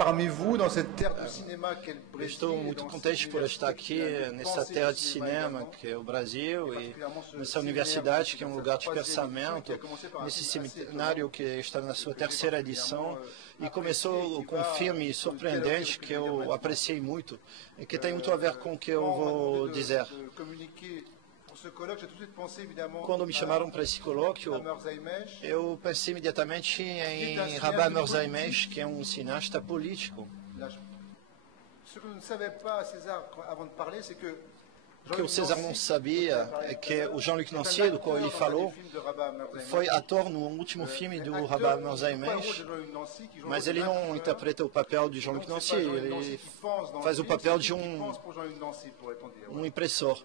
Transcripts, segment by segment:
parmi vous dans cette terre do cinema qu'est le Brésil. Estou muito contente por estar aqui nessa terra de cinema que é o Brasil e nessa universidade que é um lugar de pensamento, nesse seminário que está na sua terceira edição e começou com um filme surpreendente que eu apreciei muito e que tem muito a ver com o que eu vou dizer. Quando me chamaram para esse colóquio, eu pensei imediatamente em Rabah Murzaïmesh, que é um cineasta político. O que o César não sabia é que o Jean-Luc Nancy, do qual ele falou, foi ator no último filme do Rabah Murzaïmesh, mas ele não interpreta o papel de Jean-Luc Nancy, ele faz o papel de um impressor.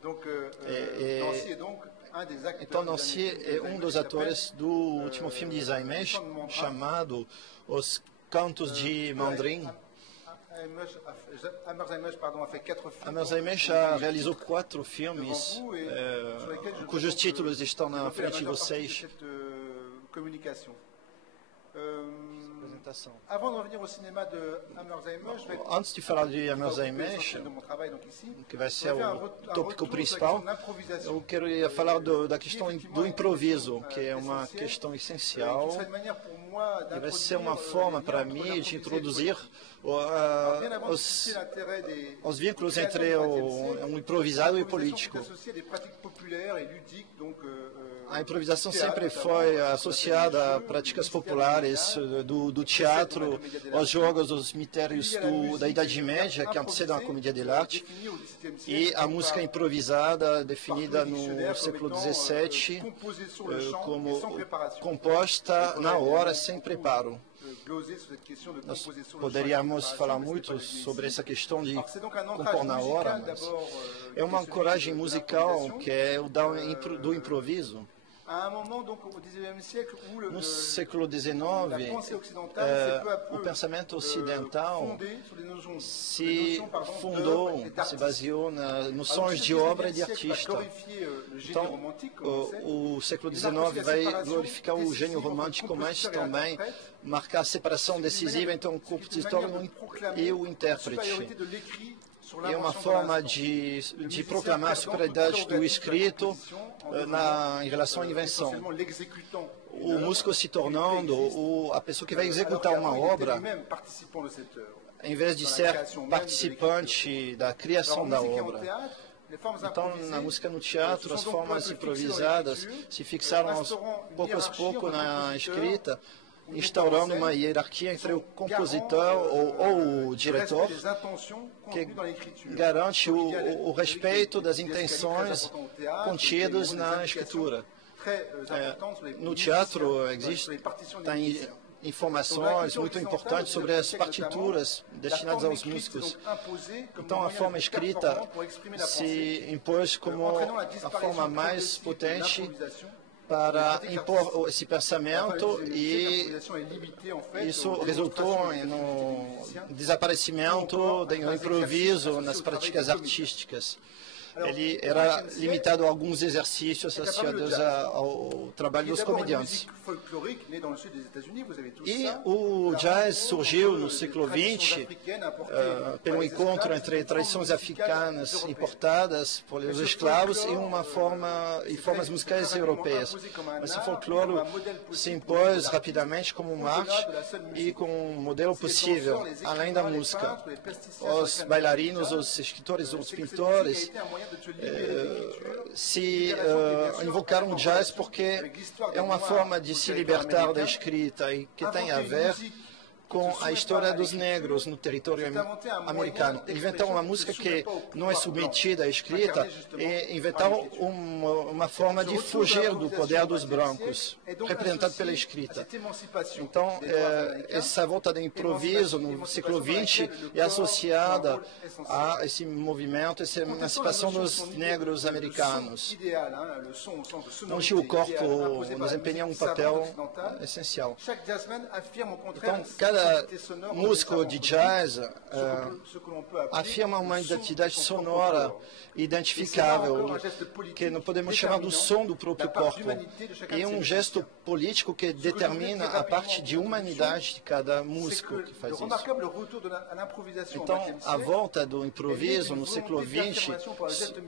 Então Nancy é um dos atores do último filme de Zaimesh, chamado Os Cantos de Mandrim. A Murzaïmesh já realizou 4 filmes, cujos títulos estão na frente de vocês. Antes de falar de Murzaïmesh, que vai ser o tópico principal, eu queria falar da questão do improviso, que é uma questão essencial. E vai ser uma forma para mim de introduzir os vínculos entre o improvisado e o político. A improvisação sempre foi associada a práticas populares do teatro, aos jogos, aos mistérios da Idade Média, que antecedem a comédia dell'arte, e a música improvisada, definida no século XVII como composta na hora, sem preparo. Nós poderíamos falar muito sobre essa questão de compor na hora, mas é uma coragem musical que é o do improviso. No século XIX, o pensamento ocidental se baseou nos sonhos de obra e de artista. Então, o século XIX vai glorificar o gênio romântico, mas também marcar a separação decisiva entre o compositor e o intérprete. É uma forma de proclamar a superioridade do escrito em relação à invenção. O músico se tornando a pessoa que vai executar uma obra, em vez de ser participante da criação da obra. Então, na música no teatro, as formas improvisadas se fixaram pouco a pouco na escrita, instaurando uma hierarquia entre o compositor ou o diretor, que garante o respeito das intenções contidas na escritura. No teatro existem informações muito importantes sobre as partituras destinadas aos músicos. Então, a forma escrita se impôs como a forma mais potente para impor esse pensamento, e isso resultou no desaparecimento do improviso nas práticas artísticas. Ele era limitado a alguns exercícios associados ao trabalho dos comediantes. E o jazz surgiu no século XX pelo encontro entre tradições africanas importadas pelos escravos e formas musicais europeias. Esse folclore se impôs rapidamente como uma arte e como um modelo possível, além da música. Os bailarinos, os escritores, os pintores invocaram o jazz porque é uma forma de se libertar da escrita e que tem a ver com a história dos negros no território americano. Inventar uma música que não é submetida à escrita e inventar uma forma de fugir do poder dos brancos, representado pela escrita. Então, essa volta do improviso no século XX é associada a esse movimento, essa emancipação dos negros americanos, onde o corpo desempenha um papel essencial. Então, cada cada músico de jazz afirma uma identidade sonora identificável, que não podemos chamar do som do próprio corpo. E é um gesto político que determina a parte de humanidade de cada músico que faz isso. Então, a volta do improviso no século XX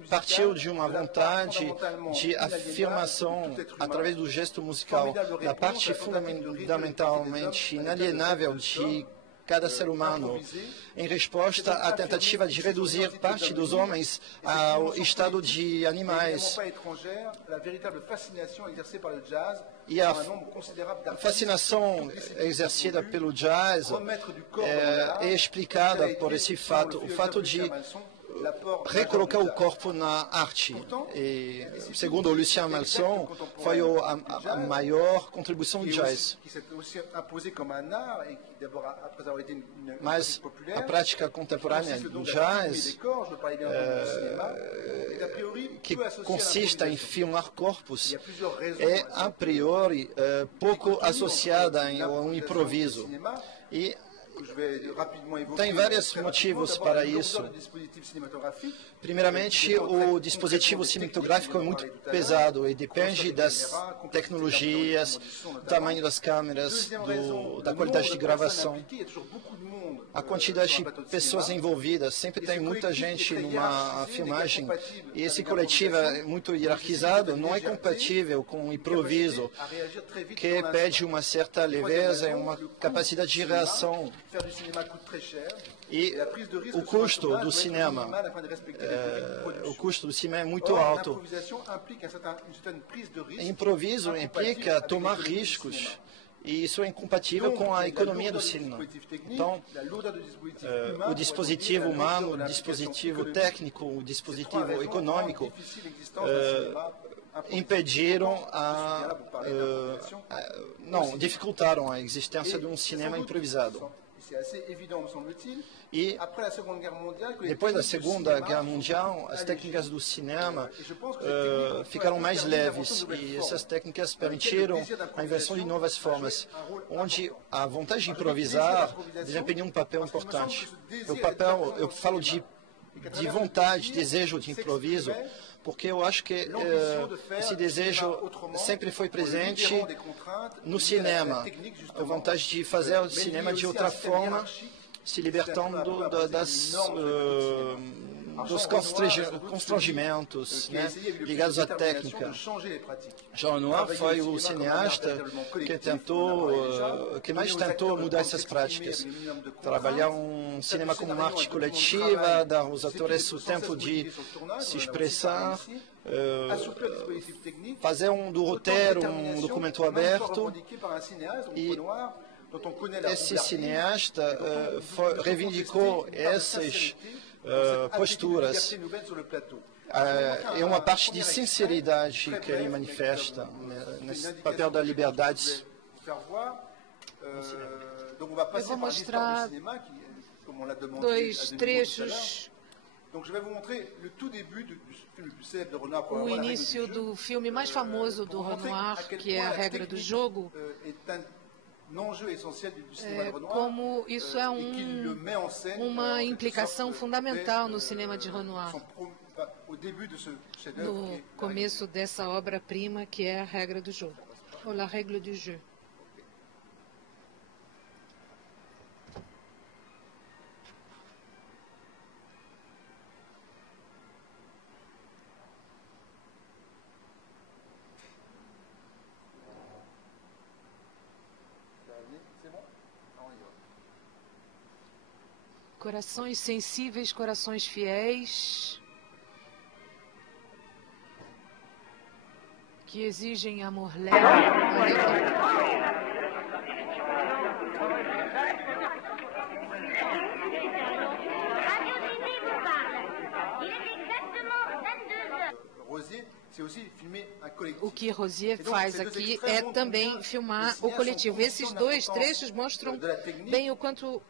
partiu de uma vontade de afirmação através do gesto musical, da parte fundamentalmente inalienável de cada ser humano, em resposta à tentativa de reduzir parte dos homens ao estado de animais. E a fascinação exercida pelo jazz é explicada por esse fato, o fato de recolocar o corpo na arte. E, segundo o Lucien Malson, foi a maior contribuição do jazz. Mas a prática contemporânea do jazz, que consiste em filmar corpos, é a priori pouco associada a um improviso. E tem vários motivos para isso. Primeiramente, o dispositivo cinematográfico é muito pesado e depende das tecnologias, do tamanho das câmeras, da qualidade de gravação. A quantidade de pessoas envolvidas, sempre tem muita gente numa filmagem, e esse coletivo é muito hierarquizado, não é compatível com o improviso, que pede uma certa leveza e uma capacidade de reação. E o custo do cinema, é muito alto. Improviso implica tomar riscos, e isso é incompatível com a economia do cinema. Então, o dispositivo humano, o dispositivo técnico, o dispositivo econômico dificultaram a existência de um cinema improvisado. E depois da Segunda Guerra Mundial, as técnicas do cinema ficaram mais leves, e essas técnicas permitiram a invenção de novas formas, onde a vontade de improvisar desempenha um papel importante. Eu falo de vontade, desejo de improviso, porque eu acho que esse desejo sempre foi presente no cinema, a vontade de fazer o cinema de outra forma, se libertando dos constrangimentos, né, ligados à técnica. Jean Renoir foi o cineasta que mais tentou mudar essas práticas, trabalhar um cinema como uma arte coletiva, dar aos atores o tempo de se expressar, fazer do roteiro um documento aberto. E esse cineasta reivindicou essas posturas. É uma parte de sinceridade que ele manifesta, né, nesse papel da liberdade. Eu vou mostrar dois trechos. O início do filme mais famoso do Renoir, que é A Regra do Jogo, como isso é uma implicação fundamental no cinema de Renoir, no começo dessa obra-prima que é A Regra do Jogo, ou La Règle du Jeu. Corações sensíveis, corações fiéis, que exigem amor leve, O que Rosier faz aqui é também filmar o coletivo. Esses dois trechos mostram bem o quanto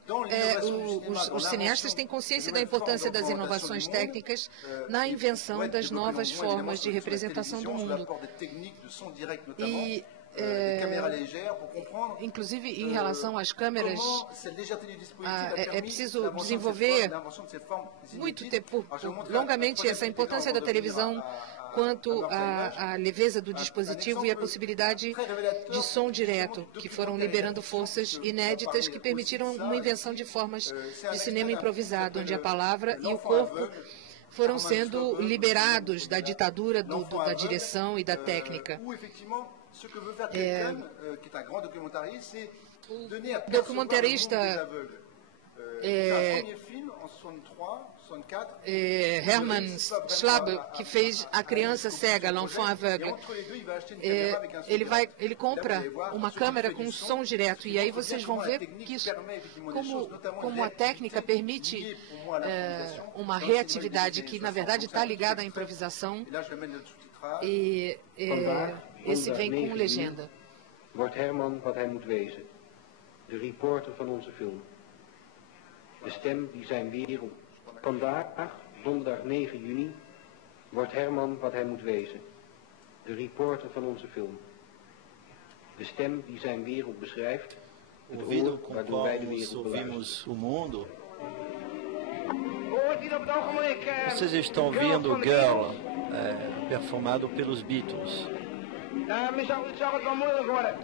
os cineastas têm consciência da importância das inovações técnicas na invenção das novas formas de representação do mundo. E inclusive em relação às câmeras, é preciso desenvolver longamente essa importância da televisão quanto à leveza do dispositivo e a possibilidade de som direto, que foram liberando forças inéditas que permitiram uma invenção de formas de cinema improvisado, onde a palavra e o corpo foram sendo liberados da ditadura da direção e da técnica. O documentarista Hermann Schlab, que fez A Criança Cega, L'Enfant Aveugle, ele compra uma câmera com som direto, e aí vocês vão ver que isso, como a técnica permite uma reatividade que, na verdade, está ligada à improvisação, e esse vem com legenda. Wordt Herman wat hij moet wezen, de reporter van onze film. De stem die zijn wereld. Vandaag, donderdag 9 juni, wordt Herman wat hij moet wezen, de reporter van onze film. De stem die zijn wereld beschrijft, het oor waardoor wij de wereld ouvimos o mundo. Vocês estão ouvindo Girl, performado pelos Beatles.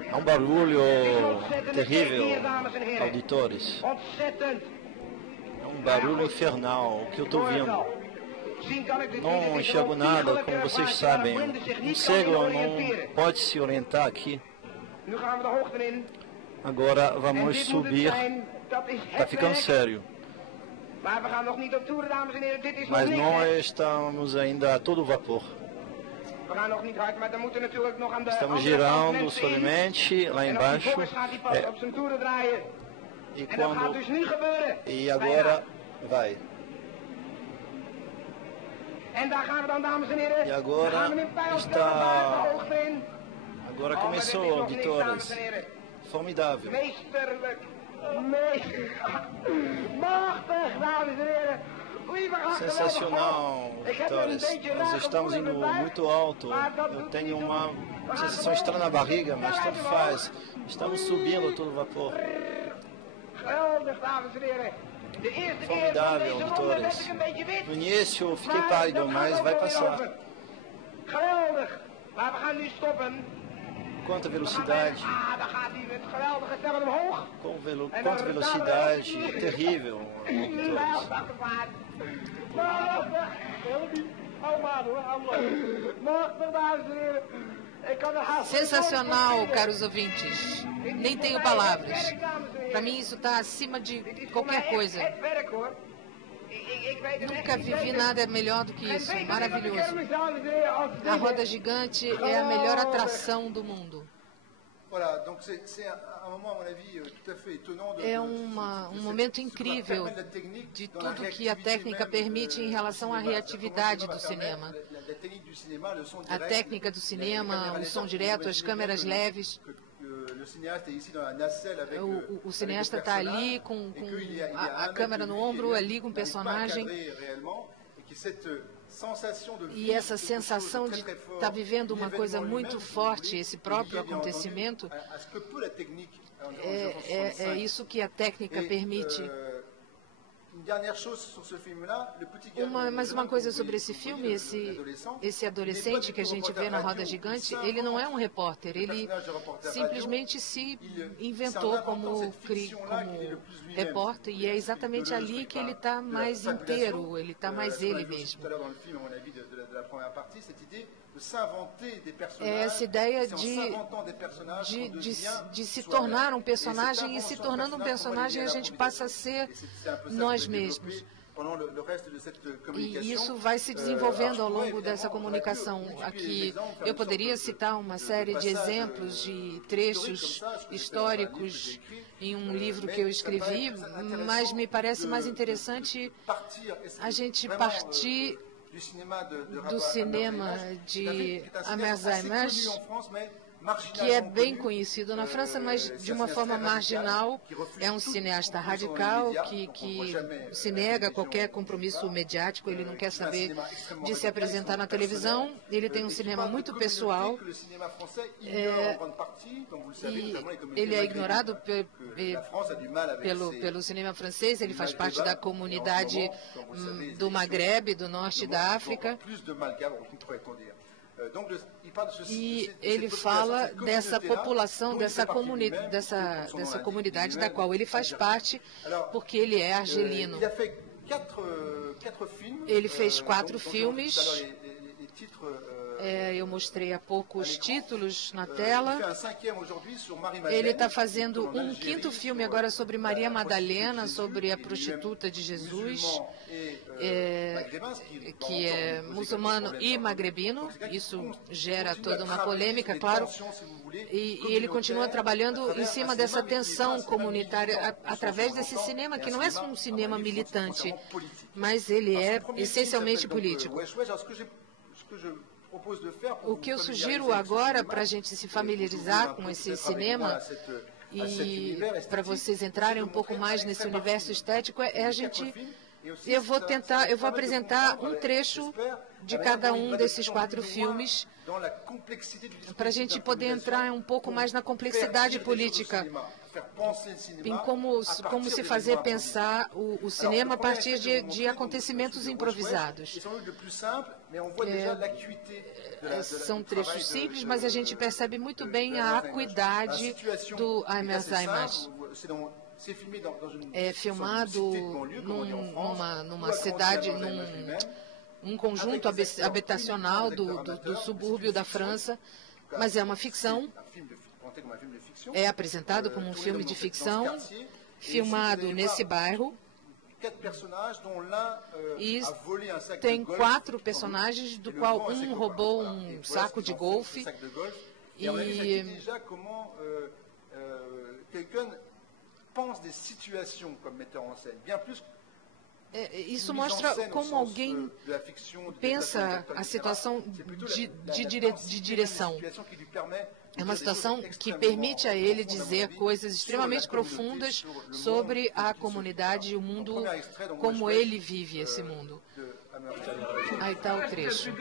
É um barulho terrível, auditores. É um barulho infernal, o que eu estou ouvindo. Não enxergo nada, como vocês sabem. Um cego não pode se orientar aqui. Agora vamos subir. Está ficando sério. Mas não estamos ainda a todo vapor. Estamos girando suavemente lá embaixo. E agora vai. E agora está. Agora começou, auditores. Formidável. Sensacional, auditores. Nós estamos indo muito alto. Eu tenho uma sensação estranha na barriga, mas tanto faz. Estamos subindo a todo vapor. Formidável, auditores. No início eu fiquei pálido, mas vai passar. Quanta velocidade. Quanta velocidade. Terrível, auditores. Sensacional, caros ouvintes. Nem tenho palavras. Para mim isso está acima de qualquer coisa. Nunca vivi nada melhor do que isso. Maravilhoso. A roda gigante é a melhor atração do mundo. É um momento incrível de tudo que a técnica permite em relação à reatividade do cinema. A técnica do cinema, o som direto, as câmeras leves. O cineasta está ali com a câmera no ombro, ali com o personagem. E essa sensação de estar vivendo uma coisa muito forte, esse próprio acontecimento, é isso que a técnica permite. Mais uma coisa sobre esse filme, esse adolescente que a gente vê na roda gigante, ele não é um repórter, ele simplesmente se inventou como repórter, e é exatamente ali que ele está mais inteiro, ele está mais ele mesmo. É essa ideia de se tornar um personagem, e se tornando um personagem a gente passa a ser nós mesmos. E isso vai se desenvolvendo ao longo dessa comunicação. Aqui eu poderia citar uma série de exemplos de trechos históricos em um livro que eu escrevi, mas me parece mais interessante a gente partir do cinema de Hammer Zimmer, que é bem conhecido na França, mas de uma forma marginal. É um cineasta radical que se nega a qualquer compromisso mediático, ele não quer saber de se apresentar na televisão. Ele tem um cinema muito pessoal e ele é ignorado pelo cinema francês. Ele faz parte da comunidade do Maghreb, do norte da África. E ele fala dessa população, dessa comunidade da qual ele faz parte, porque ele é argelino. Ele fez 4 filmes. Eu mostrei há pouco os títulos na tela. Ele está fazendo um 5º filme agora sobre Maria Madalena, sobre a prostituta de Jesus, que é muçulmano e magrebino. Isso gera toda uma polêmica, claro. E ele continua trabalhando em cima dessa tensão comunitária através desse cinema, que não é um cinema militante, mas ele é essencialmente político. O que eu sugiro agora, para a gente se familiarizar com esse cinema e para vocês entrarem um pouco mais nesse universo estético, eu vou apresentar um trecho de cada um desses 4 filmes, para a gente poder entrar um pouco mais na complexidade política, em como se fazer pensar o cinema a partir de acontecimentos improvisados. São trechos simples, mas a gente percebe muito bem a acuidade do Alzheimer. É filmado numa cidade, num conjunto habitacional do subúrbio da França, mas é uma ficção. É apresentado como um filme de ficção, filmado nesse bairro. E tem 4 personagens, do qual um roubou um saco de golfe. E isso mostra como alguém pensa a situação de direção. É uma situação que permite a ele dizer coisas extremamente profundas sobre a comunidade e o mundo, como ele vive esse mundo. Aí está o trecho.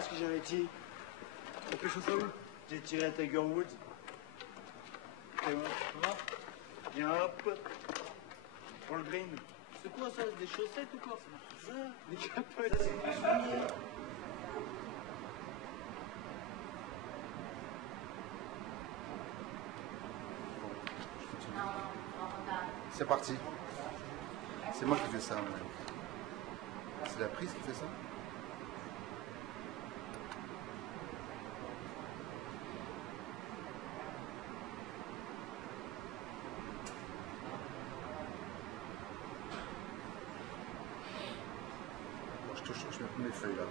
Ce que j'avais dit, quelque chose à où j'ai tiré à Tiger Woods. Viens hop, pour le green. C'est quoi ça, des chaussettes ou quoi? Ça, des capotes. Ça, c'est des souliers. C'est parti. C'est moi qui fais ça. C'est la prise qui fait ça? Je mets mes feuilles là.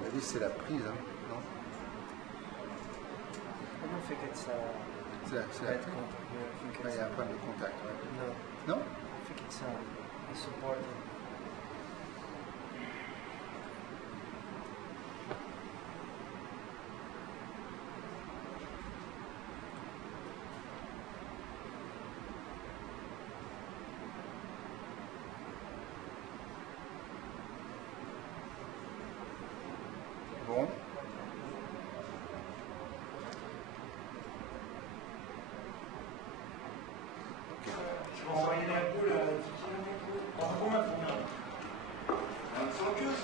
On a dit c'est la prise, hein, non? Comment fait que ça? C'est la prise. Il y a un problème de contact. Ouais. Non? Fait que ça supporte. Bon. On va envoyer un peu là. En combien pour moi? Sans queue.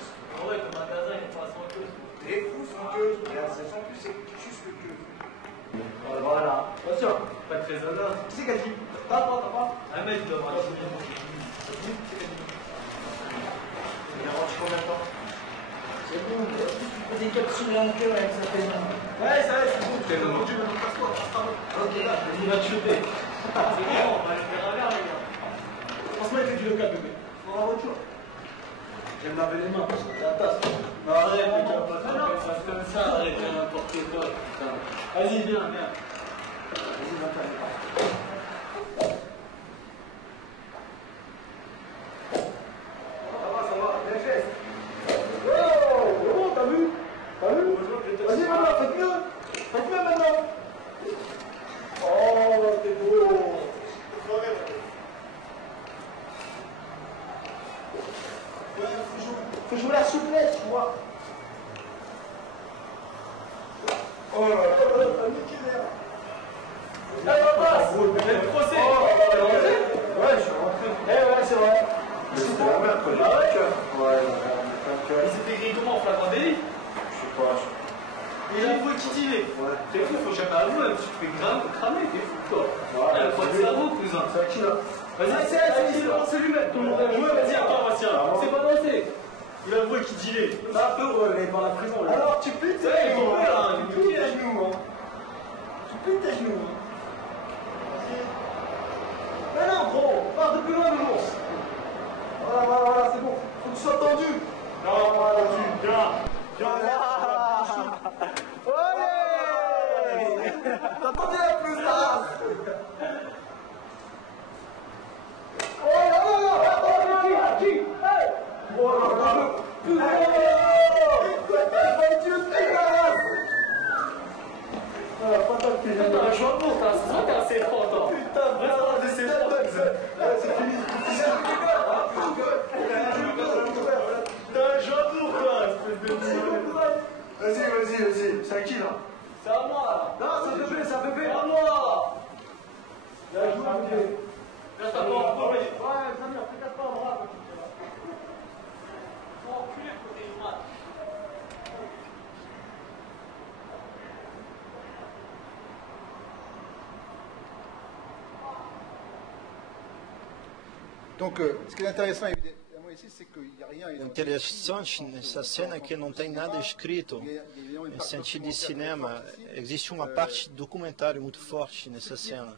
Ouais, comme un gazin, il faut pas sans queue. T'es fou, sans queue. Regarde, c'est sans queue, c'est juste le queue. Voilà. Attention, pas de trésor. Qui c'est qui a dit? T'as pas. Un mec, il doit avoir la première fois. Il a rendu combien de temps? C'est bon, tu fais des capsules en queue avec sa peine. Ouais, ça va, c'est bon. T'es le rendu, maintenant passe-toi. Ok, il va te chuter. C'est bon, on va aller faire un verre, les gars. Franchement, il fait du local, bébé. Faut la voiture. vais me laver les mains, parce que ta tasse. Non, arrête, tu vas pas faire comme ça, arrête, n'importe quoi, putain. Vas-y, viens. Vas-y, va-t'en. Ça va, bien fait. Oh, t'as vu? Vas-y, maintenant, faites mieux maintenant. Oh, t'es beau. Faut jouer la souplesse, tu vois. Oh là là, t'as niqué l'air. Allez, on passe. Le procès. Ouais, je suis rentré. Ouais, c'est vrai. C'était la merde, quoi. Ah ouais, il s'était écrit comment, flagrant délit? Je sais pas. Il a avoué qui dit. Ouais. C'est fou, faut jamais avouer, parce que tu fais grave cramer, t'es fou, toi. Ouais, elle a pas de cerveau, cousin. C'est à qui, là? Vas-y, c'est lui-même. Tout le monde a joué, vas-y, attends, Bastien. C'est pas danser. Il a avoué qu'il dit. C'est un peu relevé par la prison, là. Alors, tu plies tes genoux, hein. Tu plies tes genoux, hein. Tu plies tes genoux, hein. Mais non, gros, pars de plus loin, l'ours. Voilà, c'est bon. Faut que tu sois tendu. Non, tendu, viens là. Ouais. T'entendais la plus là. Oh là, qui? Hey. Oh là là. T'as un choix pour ça, c'est ça t'es assez fort, toi. Putain, vraiment, c'est fini. T'as un choix pour toi, espèce de Vas-y, c'est à qui là? C'est à moi là. Non, c'est à Pépé, à moi. Bien joué, Viens t'as pas en bras. Ouais, Samir, fais pas en bras. Faut enculer le côté droit. Donc, ce qui est intéressant évidemment ici, c'est qu'il n'y a rien. Interessante nessa cena é que não tem nada escrito em sentido de cinema. Existe uma parte documentário muito forte nessa cena.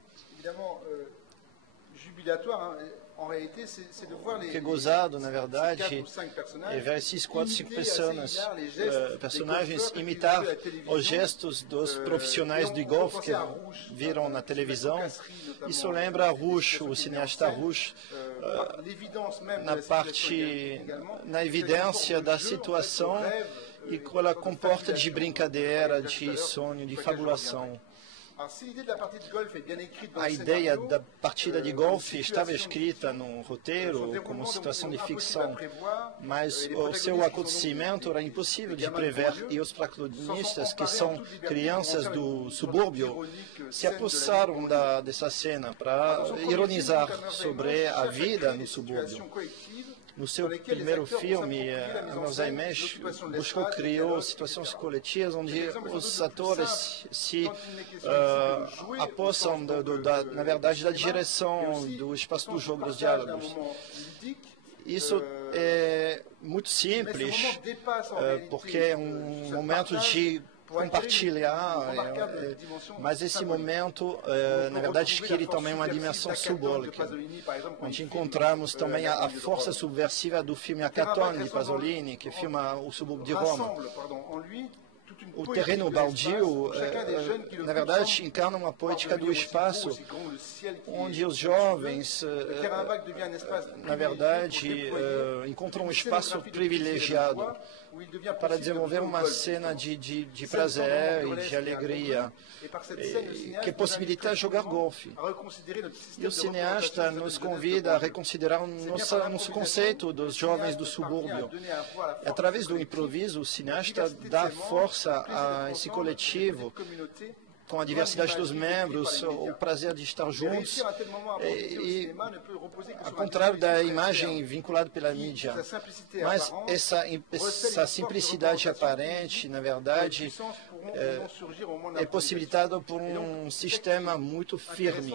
O que é gozado, na verdade, é ver esses 4, 5 personagens imitar os gestos dos profissionais de golfe que viram na televisão. Isso lembra Rouch, o cineasta Rouch, na evidência da situação e que ela comporta de brincadeira, de sonho, de fabulação. A ideia da partida de golfe estava escrita no roteiro como situação de ficção, mas o seu acontecimento era impossível de prever e os protagonistas, que são crianças do subúrbio, se apossaram dessa cena para ironizar sobre a vida no subúrbio. No seu primeiro filme, Amor Zaimesh criou situações coletivas onde os atores se apossam, na verdade, da direção do espaço do jogo dos diálogos. Isso é muito simples, porque é um momento de compartilhar, mas esse momento, na verdade, adquire também uma dimensão simbólica, onde encontramos também a força subversiva do filme Hackathon, de Pasolini, que filma o subúrbio de Roma. O terreno baldio, na verdade, encarna uma poética do espaço, onde os jovens, na verdade, encontram um espaço privilegiado para desenvolver uma cena de prazer e de alegria, que possibilita jogar golfe. E o cineasta nos convida a reconsiderar o nosso conceito dos jovens do subúrbio. Através do improviso, o cineasta dá força a esse coletivo, com a diversidade dos membros, o prazer de estar juntos, e ao contrário da imagem vinculada pela mídia. Mas essa simplicidade aparente, na verdade, é possibilitada por um sistema muito firme.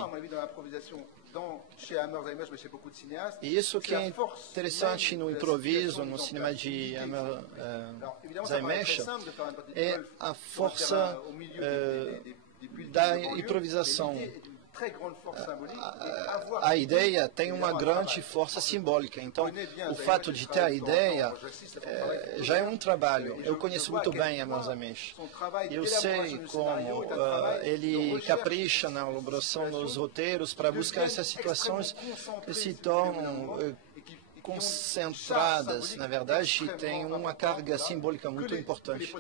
E isso que é interessante no improviso, no cinema de Amor Zaimesh, é a força da improvisação. a ideia tem uma grande força simbólica. Então, o fato de ter a ideia já é um trabalho. Eu conheço muito bem a Meus Amis. Eu sei como ele capricha na elaboração dos roteiros para buscar essas situações que se tornam concentradas, na verdade, e tem uma carga simbólica muito importante.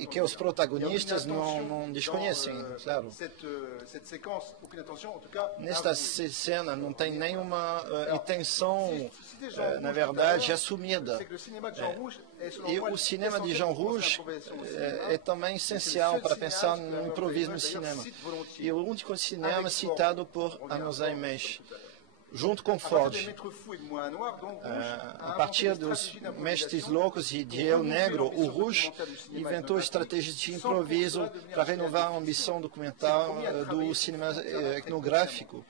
E que os protagonistas não desconhecem, claro. Nesta cena não tem nenhuma intenção, na verdade, assumida. E o cinema de Jean Rouge é também essencial para pensar no improviso no cinema. E o único cinema citado por Amos Aimé, junto com Ford. A partir dos Mestres Loucos e de El Negro, o Rouge inventou estratégias de improviso para renovar a ambição documental do cinema etnográfico,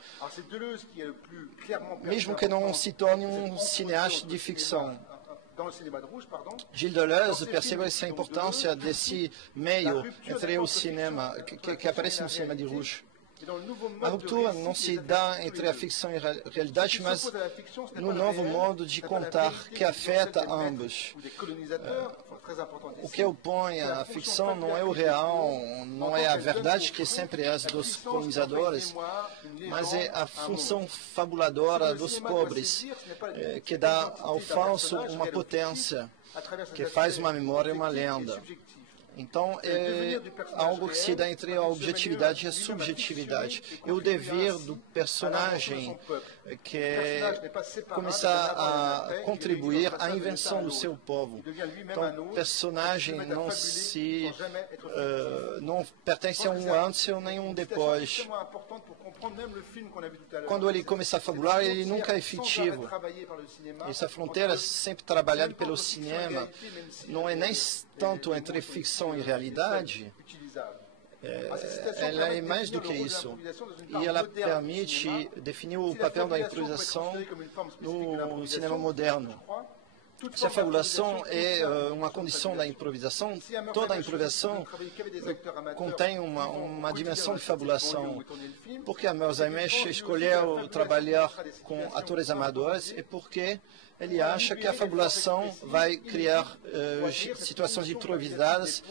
mesmo que não se torne um cineasta de ficção. Gilles Deleuze percebe essa importância desse meio entre o cinema, que aparece no cinema de Rouge. A ruptura não se dá entre a ficção e a realidade, mas no novo modo de contar que afeta ambos. O que opõe à ficção não é o real, não é a verdade que sempre é dos colonizadores, mas é a função fabuladora dos pobres, que dá ao falso uma potência, que faz uma memória uma lenda. Então, é algo que se dá entre a objetividade e a subjetividade. É o dever do personagem que é começar a contribuir à invenção do seu povo. Então, o personagem não pertence a um antes ou nenhum depois. Quando ele começa a fabular, ele nunca é fictivo. Essa fronteira, sempre trabalhada pelo cinema, não é nem tanto entre ficção e realidade, ela é mais do que isso. E ela permite definir o papel da improvisação no cinema moderno. Se a fabulação é uma condição da improvisação, toda a improvisação contém uma dimensão de fabulação. Porque a Amos Aimé escolheu trabalhar com atores amadores e porque ele acha que a fabulação vai criar situações improvisadas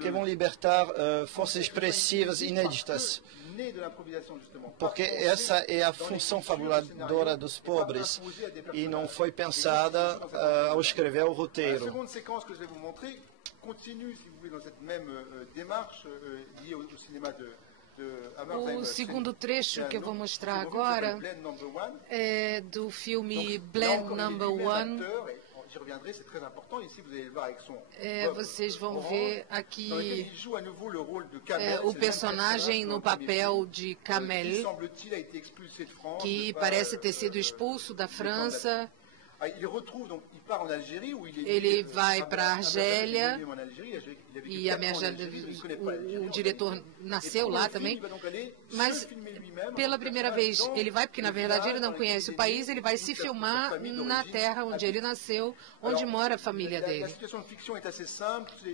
que vão libertar forças expressivas inéditas. Porque essa é a função fabuladora dos pobres e não foi pensada ao escrever o roteiro. O segundo trecho que eu vou mostrar agora é do filme Blend Number One. Vocês vão ver aqui o personagem no papel de Kamel, que parece ter sido expulso da França. Ele vai para a Argélia e o diretor nasceu lá também, mas pela primeira vez ele vai, porque na verdade ele não conhece o país, ele vai se filmar na terra onde ele nasceu, onde mora a família dele.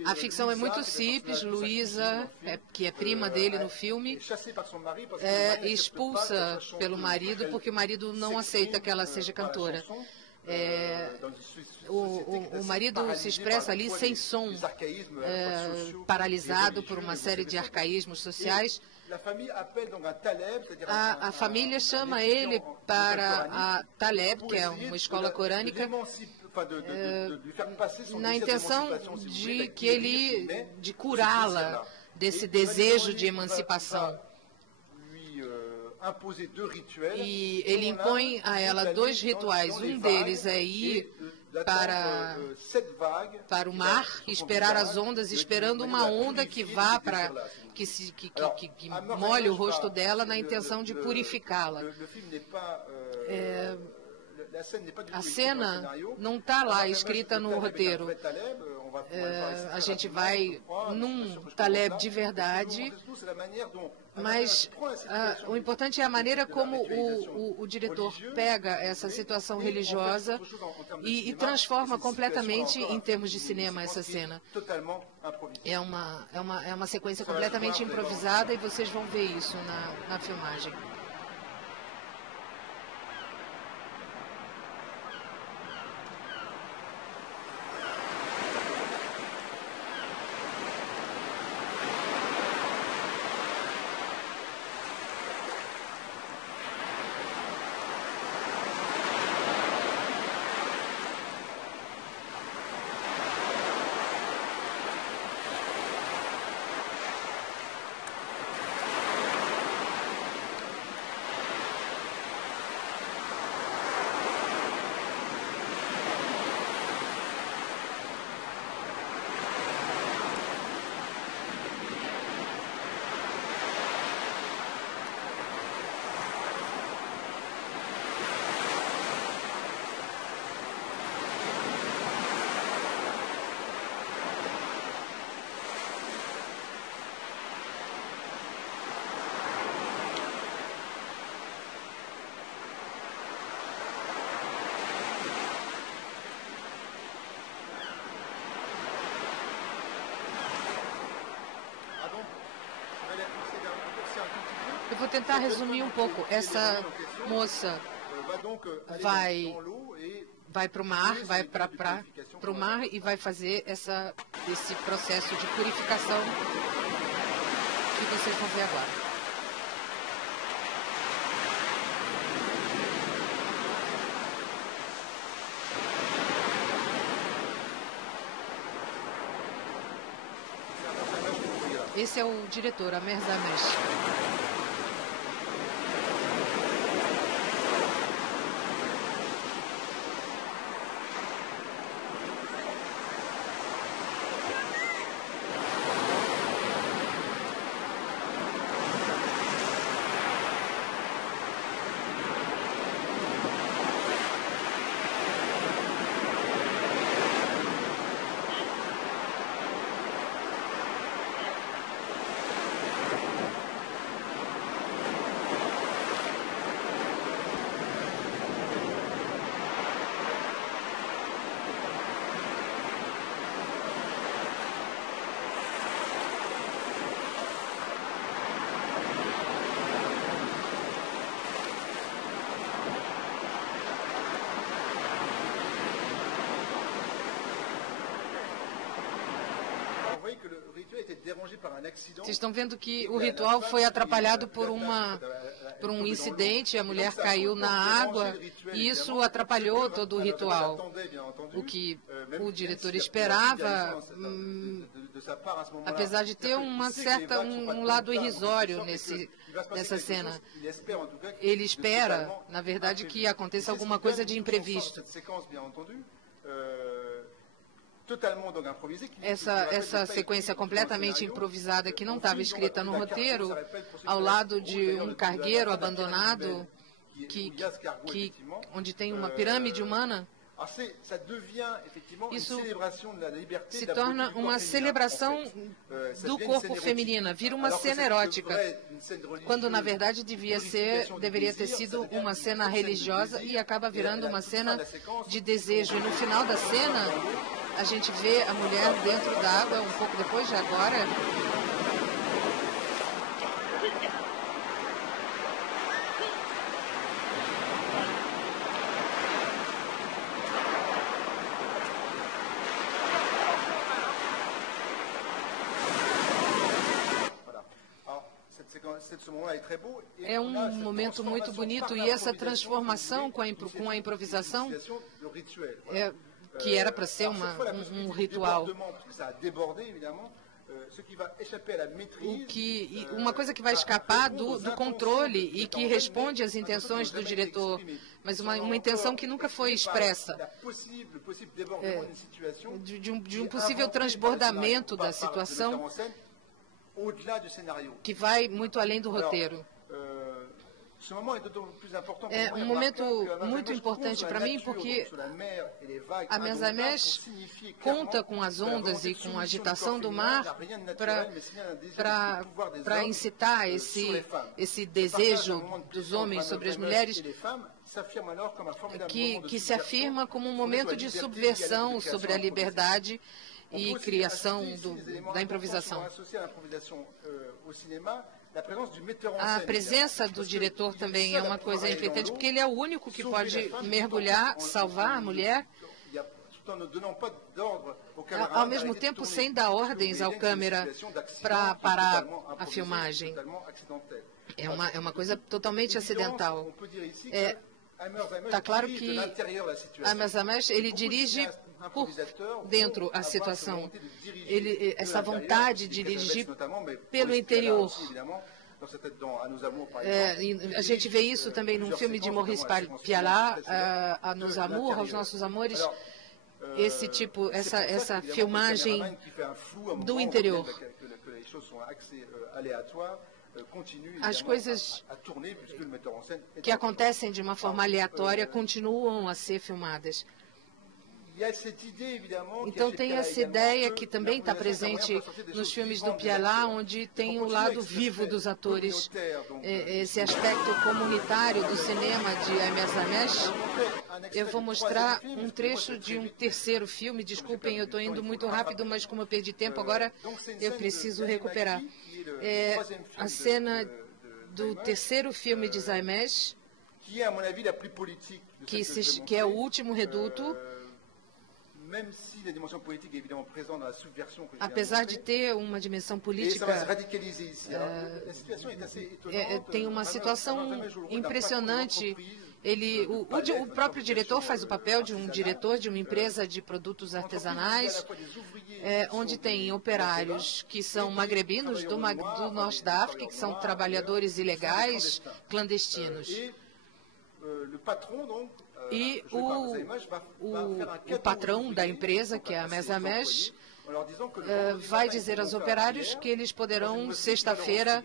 A ficção é muito simples. Luísa, que é prima dele no filme, é expulsa pelo marido porque o marido não aceita que ela seja cantora. O marido se expressa ali sem som, paralisado por uma série de arcaísmos sociais. A família chama ele para a Taleb, que é uma escola corânica, na intenção de curá-la desse desejo de emancipação. E ele impõe a ela 2 rituais. Um deles é ir para o mar, esperar as ondas, esperando uma onda que vá para que molhe o rosto dela na intenção de purificá-la. A cena não está lá escrita no roteiro. A gente vai num Taleb de verdade, mas o importante é a maneira como o diretor pega essa situação religiosa e transforma completamente em termos de cinema essa cena. É uma sequência completamente improvisada e vocês vão ver isso na filmagem. Eu vou tentar resumir um pouco. Essa moça vai para o mar, vai para o mar e vai fazer esse processo de purificação que vocês vão ver agora. Esse é o diretor, Amer Zamesh. Vocês estão vendo que o ritual foi atrapalhado por um incidente, a mulher caiu na água e isso atrapalhou todo o ritual. O que o diretor esperava, apesar de ter um lado irrisório nessa cena, ele espera, na verdade, que aconteça alguma coisa de imprevisto. Essa sequência completamente improvisada que não estava escrita no roteiro, ao lado de um cargueiro abandonado, onde tem uma pirâmide humana, isso se torna uma celebração do corpo feminino, vira uma cena erótica, quando na verdade deveria ter sido uma cena religiosa e acaba virando uma cena de desejo. E no final da cena, a gente vê a mulher dentro da água, um pouco depois de agora. É um momento muito bonito e essa transformação com a improvisação que era para ser um ritual. Uma coisa que vai escapar do controle e que responde às intenções do diretor, mas uma intenção que nunca foi expressa, de um possível transbordamento da situação que vai muito além do roteiro. É um momento muito importante para mim, porque a Mers conta com as ondas e com a agitação do mar para incitar esse desejo dos homens sobre as mulheres, que se afirma como um momento de subversão sobre a liberdade e criação da improvisação. A presença do diretor também é uma coisa importante, porque ele é o único que pode mergulhar, salvar a mulher, ao mesmo tempo sem dar ordens ao câmera para parar a filmagem. É uma coisa totalmente acidental. Está claro que Mers ele dirige por dentro a situação, essa vontade de dirigir pelo interior. A gente vê isso também num filme de Maurice Pialat, A Nos Amours, Aos Nossos Amores, essa filmagem do interior. As coisas que acontecem de uma forma aleatória continuam a ser filmadas. Então tem essa ideia que também está presente nos filmes do Pialat, onde tem o lado vivo dos atores, esse aspecto comunitário do cinema de Mers. Eu vou mostrar um trecho de um terceiro filme, desculpem, eu estou indo muito rápido, mas como eu perdi tempo, agora eu preciso recuperar. A cena do terceiro filme de Mers, que é o último reduto. Apesar de ter uma dimensão política, tem uma situação impressionante. O próprio diretor faz o papel de um diretor de uma empresa de produtos artesanais, onde tem operários que são magrebinos do norte da África, que são trabalhadores ilegais, clandestinos. E o patrão da empresa, que é a Mers, vai dizer aos operários que eles poderão, sexta-feira,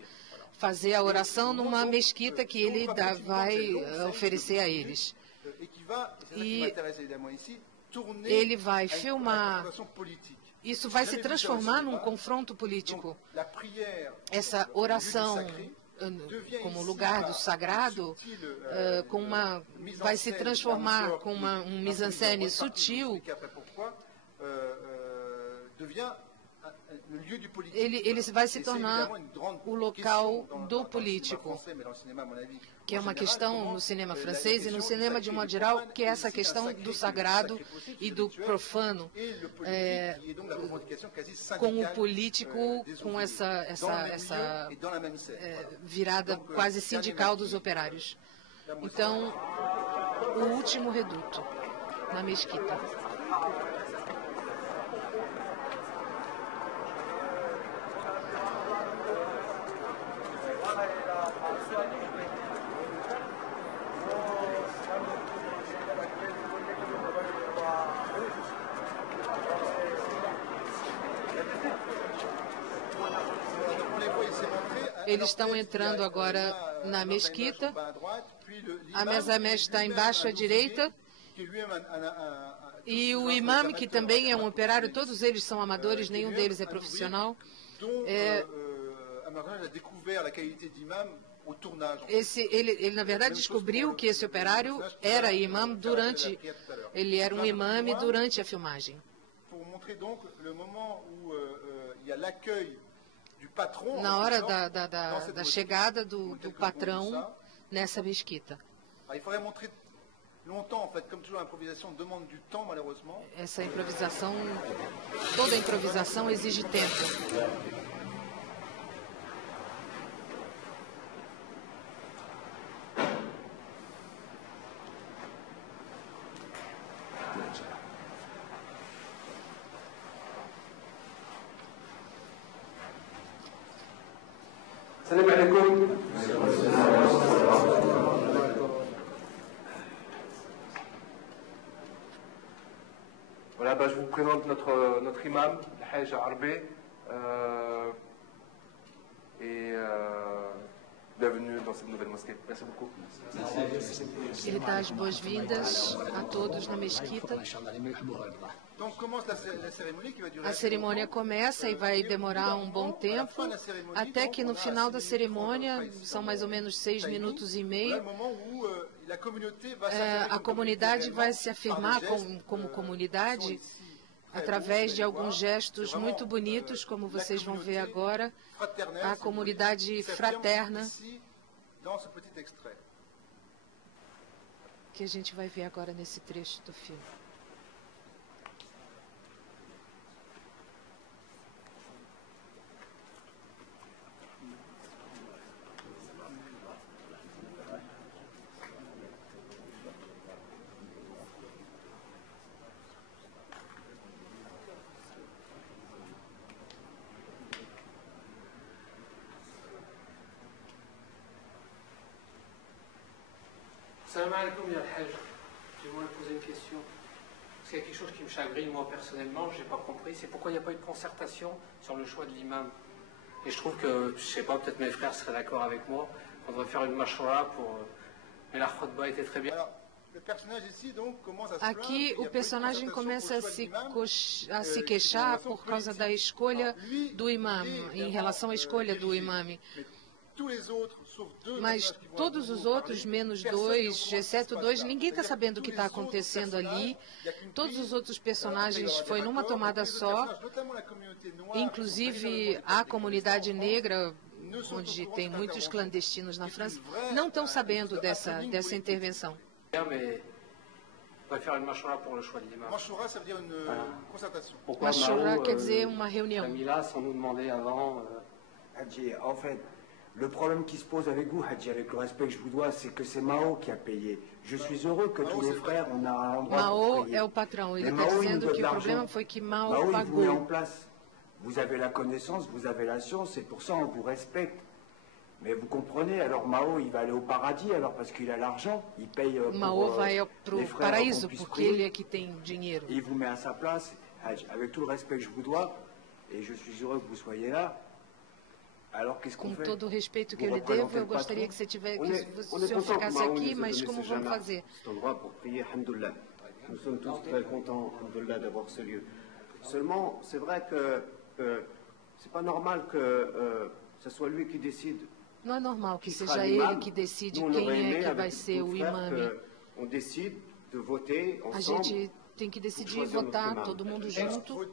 fazer a oração numa mesquita que ele vai oferecer a eles. E ele vai filmar. Isso vai se transformar num confronto político. Essa oração como lugar do sagrado, vai se transformar com um mise-en-scène sutil. Ele vai se tornar o local do político, que é uma questão no cinema francês e no cinema de modo geral, que é essa questão do sagrado e do profano, com o político, com essa virada quase sindical dos operários. Então, o último reduto, na mesquita. Eles estão entrando agora na mesquita. A Mers está embaixo à direita. E o imam, que também é um operário, todos eles são amadores, nenhum deles é profissional. Ele, na verdade, descobriu que esse operário era imam durante... Ele era um imame durante a filmagem. Na hora da chegada do patrão nessa mesquita. Essa improvisação, toda improvisação exige tempo. Salam alaikum. Voilà, je vous présente notre imam, le Hajj Arbé, et bienvenue dans cette nouvelle mosquée. Merci beaucoup. Ele dá as boas-vindas a todos na mesquita. A cerimônia começa e vai demorar um bom tempo, até que no final da cerimônia, são mais ou menos 6 minutos e meio, a comunidade vai se afirmar como comunidade através de alguns gestos muito bonitos, como vocês vão ver agora, a comunidade fraterna, que a gente vai ver agora nesse trecho do filme. Salam alaikum, ya Hajj. J'aimerais poser une question. Parce qu'il y a quelque chose qui me chagrine, moi personnellement, je n'ai pas compris. C'est pourquoi il n'y a pas eu de concertation sur le choix de l'imam. Et je trouve que, je ne sais pas, peut-être mes frères seraient d'accord avec moi, on devrait faire une mashwara pour. Mais la khutba était très bien. Aqui o personagem começa a se queixar por causa da escolha do imam, em relação à escolha do imam. Mas todos os outros, menos 2, exceto 2, ninguém está sabendo o que está acontecendo ali. Todos os outros personagens foi numa tomada só, inclusive a comunidade negra, onde tem muitos clandestinos na França, não estão sabendo dessa intervenção. Mashura quer dizer uma reunião. Le problème qui se pose avec vous, Hadji, avec le respect que je vous dois, c'est que c'est Mao qui a payé. Je suis heureux que tous les frères, on a un endroit Mao é o patrão. Ele está dizendo que o problema foi que Mao pagou. Vous met en place. Vous avez la connaissance, vous avez la science, et pour ça on vous respecte. Mais vous comprenez, alors Mao, il va aller au paradis, alors parce qu'il a l'argent, il paye Mao vai pro paraíso porque ele é que tem dinheiro. Il vous met à sa place, Hadji, avec tout le respect que je vous dois, et je suis heureux que vous soyez là. Com todo o respeito que eu lhe devo, eu gostaria que o senhor ficasse aqui, mas como vamos fazer? Nous sommes tous très contents, alhamdoulilah, d'avoir ce lieu. Seulement, c'est vrai que c'est pas normal que ce soit lui qui décide. Não é normal que seja ele que decide quem é que vai ser o imame. On décide de voter ensemble. A gente tem que decidir votar, todo mundo junto.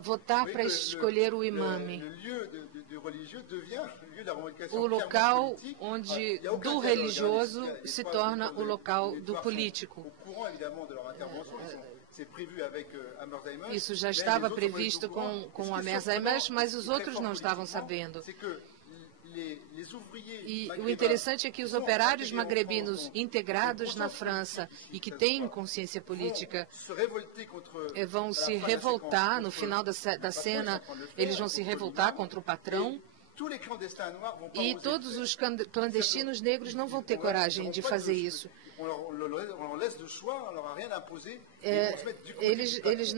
Votar para escolher o imame. O local onde do religioso se torna o local do político. Isso já estava previsto com Amer Zaimesh, mas os outros não estavam sabendo. E o interessante é que os operários magrebinos integrados na França e que têm consciência política vão se revoltar, no final da cena, eles vão se revoltar contra o patrão. E todos os clandestinos negros não vão ter coragem de fazer isso. Eles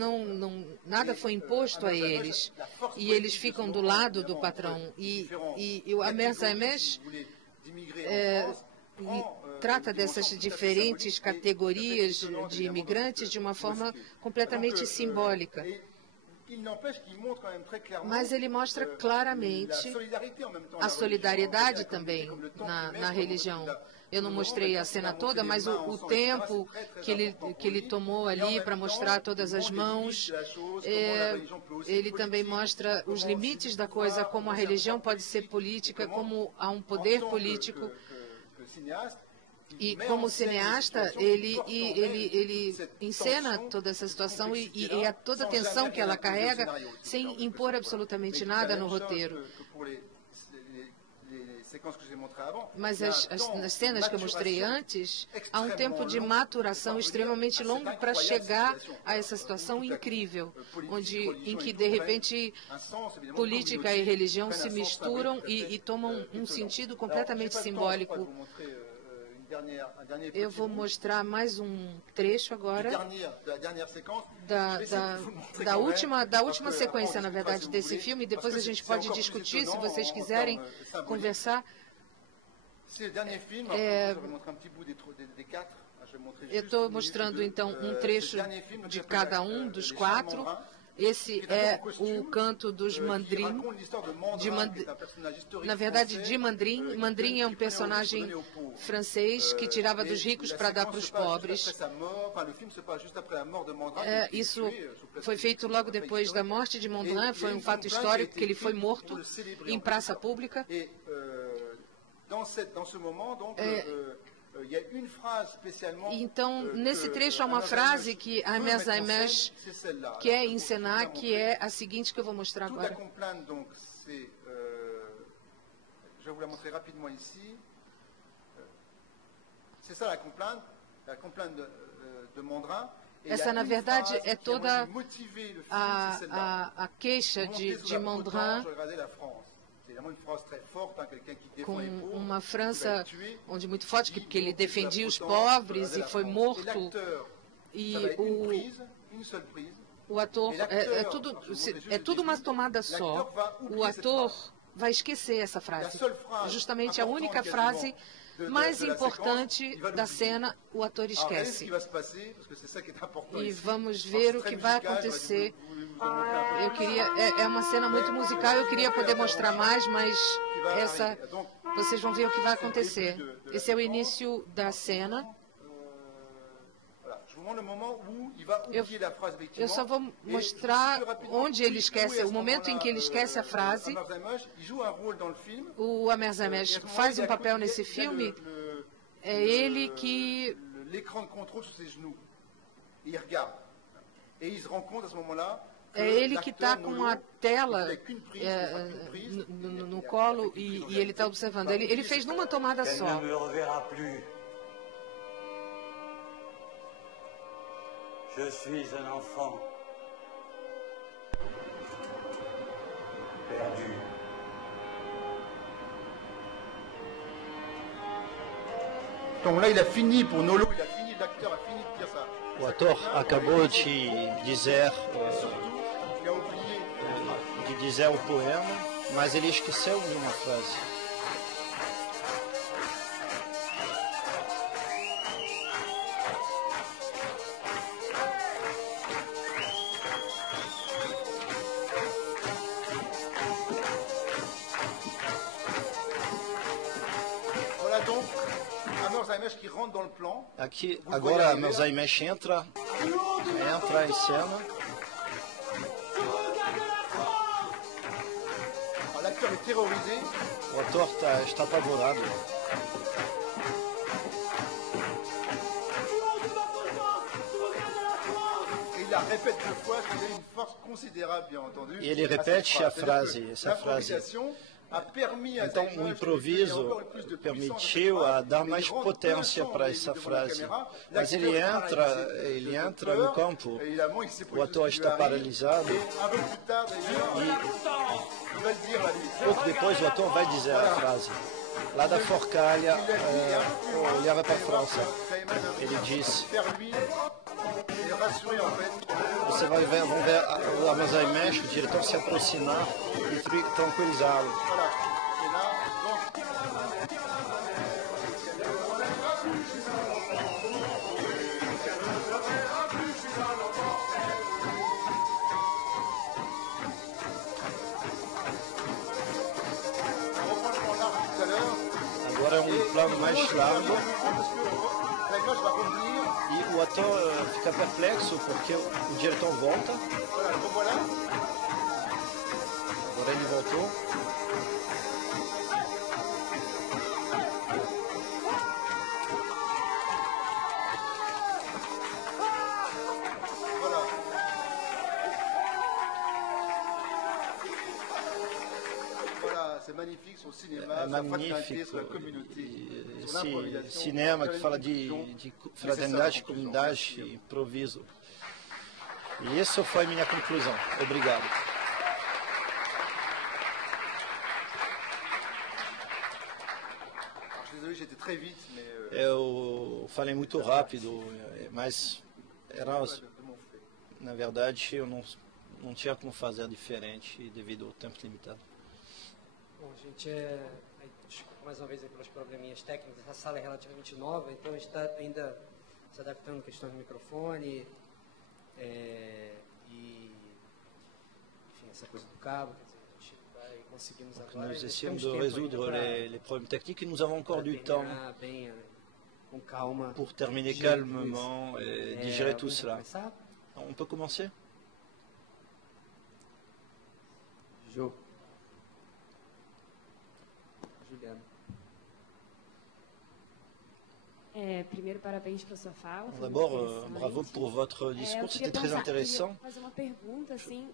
nada foi imposto a eles e eles ficam do lado do patrão. E o Amer Zaimesh trata dessas diferentes categorias de imigrantes de uma forma completamente simbólica. Mas ele mostra claramente a solidariedade também na religião. Eu não mostrei a cena toda, mas o tempo que ele tomou ali para mostrar todas as mãos, ele também mostra os limites da coisa, como a religião pode ser política, como há um poder político. E como cineasta, ele encena toda essa situação e toda a tensão que ela carrega sem impor absolutamente nada no roteiro. Mas nas cenas que eu mostrei antes, há um tempo de maturação extremamente longo para chegar a essa situação incrível, em que, de repente, política e religião se misturam e tomam um sentido completamente simbólico. Eu vou mostrar mais um trecho agora da última sequência, na verdade, desse filme. Depois a gente pode discutir, se vocês quiserem conversar. Eu estou mostrando, então, um trecho de cada um dos 4. Esse é o canto dos Mandrin. Na verdade, de Mandrin. Mandrin é um personagem francês que tirava dos ricos para dar para os pobres. Isso foi feito logo depois da morte de Mondrian. Foi um fato histórico que ele foi morto em praça pública. Então, nesse trecho há uma frase que a Amers Zaimesh quer encenar, que é a seguinte que eu vou mostrar agora. Essa, na verdade, é toda a queixa de Mondrian com uma França onde muito forte, porque ele defendia os pobres e foi morto. E o ator, é tudo uma tomada só. O ator vai esquecer essa frase. Justamente a única frase mais importante da cena, o ator esquece. E vamos ver o que vai acontecer. É uma cena muito musical, eu queria poder mostrar mais, mas vocês vão ver o que vai acontecer. Esse é o início da cena. Eu só vou mostrar onde ele esquece, o momento em que ele esquece a frase. O Amers Zaimesh faz um papel nesse filme. É ele que está com a tela no colo e ele está observando. Ele fez numa tomada só. Je suis un enfant perdu. Então, lá, il a fini pour Nolo, l'acteur a fini de dire ça. O ator acabou de dizer o poema, mas ele esqueceu de uma frase. Aqui, agora, Amers Zaimesh entra em cena. O ator está apavorado. E ele repete essa frase. Então, o improviso permitiu dar mais potência para essa frase. Mas ele entra no campo, o ator está paralisado e pouco depois o ator vai dizer a frase. Lá da Forcalha, olhava para a França. Ele diz: você vão ver o Amers Zaimesh, o diretor, se aproximar e tranquilizá-lo. Agora é um plano mais largo. E o ator fica perplexo porque o diretor volta. Agora ele voltou. É magnífico esse cinema que fala de fraternidade, comunidade e improviso. E isso foi minha conclusão. Obrigado. Eu falei muito rápido, mas na verdade eu não tinha como fazer diferente devido ao tempo limitado. Bom, gente, desculpa. mais uma vez pelos probleminhas técnicos. Essa sala é relativamente nova, então a gente está ainda se adaptando à questão do microfone enfim, essa coisa do cabo. Quer dizer, a gente vai conseguir nos agora. Nous essayons de résoudre les problèmes techniques et nous avons encore du temps pour terminer calmement et digérer tout cela. On peut commencer? Jo. Juliana. Primeiro, parabéns pela sua fala. D'abord, bravo pour votre discours, c'était très intéressant. Fazer uma pergunta, assim,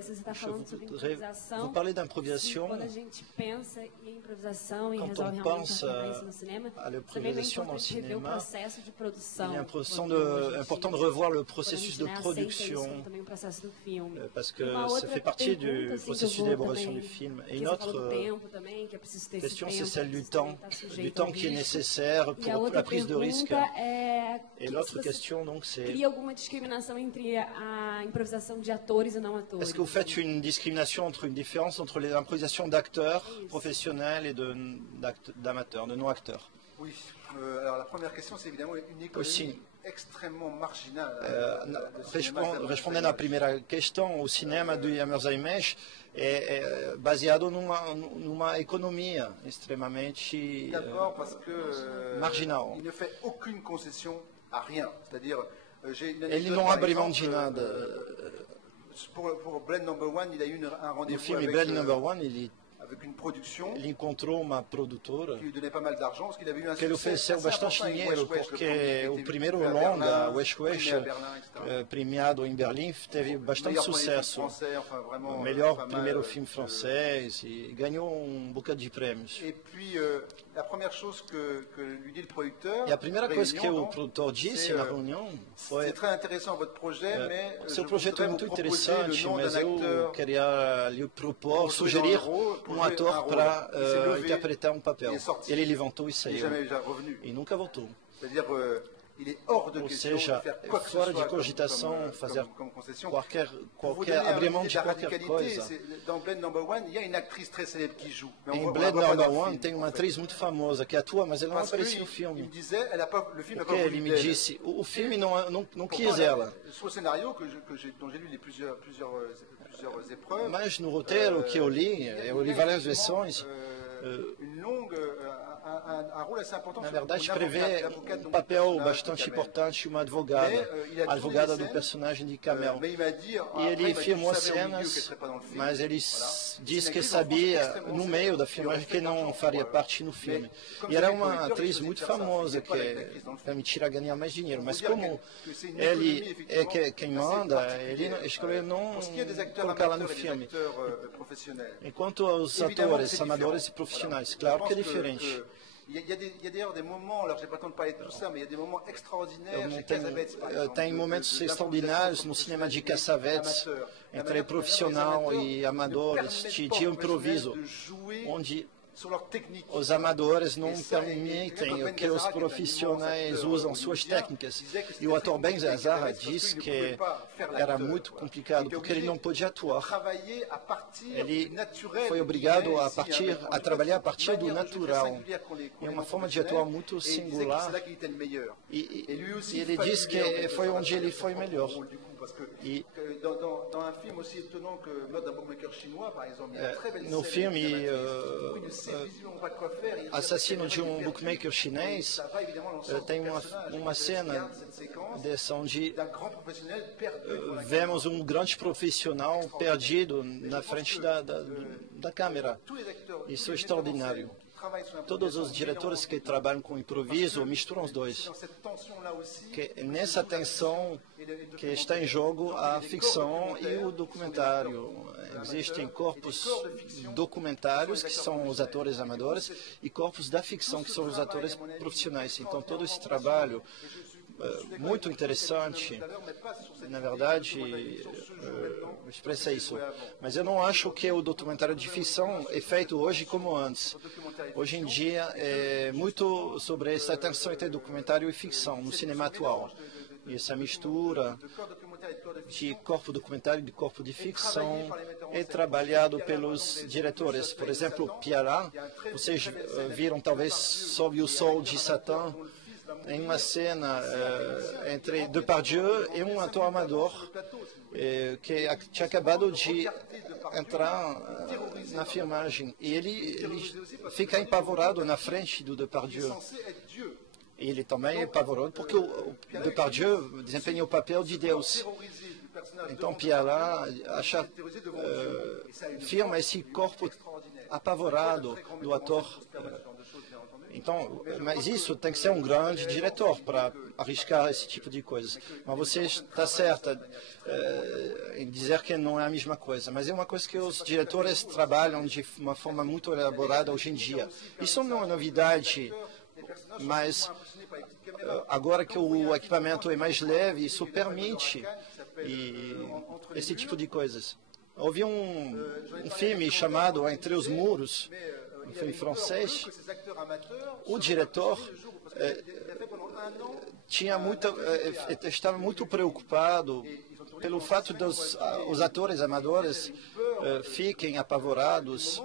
se você está falando sobre Vous improvisação. parlez d'improvisation. Quando a gente pensa em improvisação e Quand resolve on realmente pense transformar isso no cinema, à também é l'improvisation dans le importante rever o cinéma, processo de produção. il est important de revoir le processus de production, também o processo do filme. parce que ça fait partie du processus d'élaboration du film. Et une autre question, c'est celle du temps qui est nécessaire pour la prise de risque. Et l'autre question, donc, c'est... Cria alguma discriminação entre a improvisação de atores e não atores? Est-ce que vous faites une discrimination une différence entre les improvisations d'acteurs professionnels et d'amateurs, de non-acteurs? Oui. Alors la première question, c'est évidemment une économie extrêmement marginale. Respondendo à primeira questão, o cinema do Hammersheimer é baseado numa economia extremamente marginal. Il ne fait aucune concession à rien. C'est-à-dire, ele não abre mão de nada. Pour Blade Number One, il a eu un rendez-vous avec une production ele encontrou uma produtora qui lui donnait pas mal d'argent parce qu'il avait eu un que lhe ofereceu bastante dinheiro porque o primeiro longa, West West, premiado em Berlim, teve bastante sucesso. O melhor primeiro filme francês e ganhou bocado de prêmios. Et puis la première chose que lui dit le producteur, e a primeira coisa que o produtor disse na reunião foi: c'est très intéressant votre projet, mais seu projeto é muito interessante, mas eu queria lhe propor, sugerir ator para interpretar papel. Ele levantou e saiu. E nunca voltou. Ou seja, fora de cogitação fazer abrir mão de qualquer coisa. Em Blade Number One tem uma atriz muito famosa que atua, mas ela não aparece no filme. Porque ele me disse, o filme não quis ela. Mas no roteiro que eu li várias versões, na verdade prevê papel bastante importante, uma advogada do personagem de Kamel. E ele filmou as cenas, mas ele disse que sabia, no meio da filmagem, que não faria parte no filme. E era uma atriz muito famosa, que permitia ganhar mais dinheiro. Mas como ele é quem manda, ele escolheu não colocá-la no filme. Enquanto os atores, amadores e profissionais, claro que é diferente. Il y a d'ailleurs des moments, alors je n'ai pas le temps de parler de tout ça, mais il y a des moments extraordinaires chez Cassavetes, par exemple. Tem momentos extraordinários no cinema de Cassavetes, entre profissional e amadores, de improviso, onde os amadores não permitem que os profissionais usam suas técnicas. E o ator Ben Zazara disse que era muito complicado, porque ele não podia atuar. Ele foi obrigado a trabalhar a partir do natural. É uma forma de atuar muito singular. E ele disse que foi onde ele foi melhor. No filme Assassino de bookmaker chinês, tem uma cena dessa onde vemos grande profissional perdido na frente da câmera. Isso é extraordinário. Todos os diretores que trabalham com improviso misturam os dois. Que nessa tensão que está em jogo a ficção e o documentário. Existem corpos documentários, que são os atores amadores, e corpos da ficção, que são os atores profissionais. Então, todo esse trabalho muito interessante, na verdade, expressa isso. Mas eu não acho que o documentário de ficção é feito hoje como antes. Hoje em dia é muito sobre essa tensão entre documentário e ficção no cinema atual. E essa mistura de corpo documentário e de corpo de ficção é trabalhado pelos diretores. Por exemplo, Piala, vocês viram talvez Sob o Sol de Satã, em uma cena entre Depardieu e um ator amador que tinha acabado de entrar na filmagem. E ele fica apavorado na frente do Depardieu. E ele também é apavorado porque o Depardieu desempenha o papel de Deus. Então Piala filma esse corpo apavorado do ator. Então, mas isso tem que ser um grande diretor para arriscar esse tipo de coisa. Mas você está certa em dizer que não é a mesma coisa. Mas é uma coisa que os diretores trabalham de uma forma muito elaborada hoje em dia. Isso não é uma novidade, mas agora que o equipamento é mais leve, isso permite esse tipo de coisas. Houve um filme chamado Entre os Muros, um filme francês. O diretor estava muito preocupado pelo fato dos os atores amadores fiquem apavorados.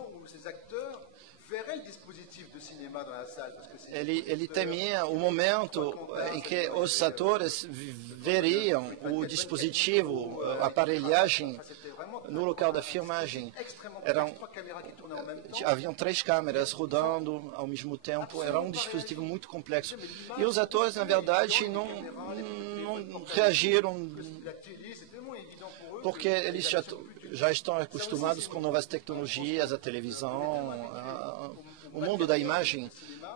Ele temia o momento em que os atores veriam o dispositivo, a aparelhagem no local da filmagem. Haviam 3 câmeras rodando ao mesmo tempo, era um dispositivo muito complexo. E os atores, na verdade, não reagiram, porque eles já estão acostumados com novas tecnologias, a televisão, o mundo da imagem.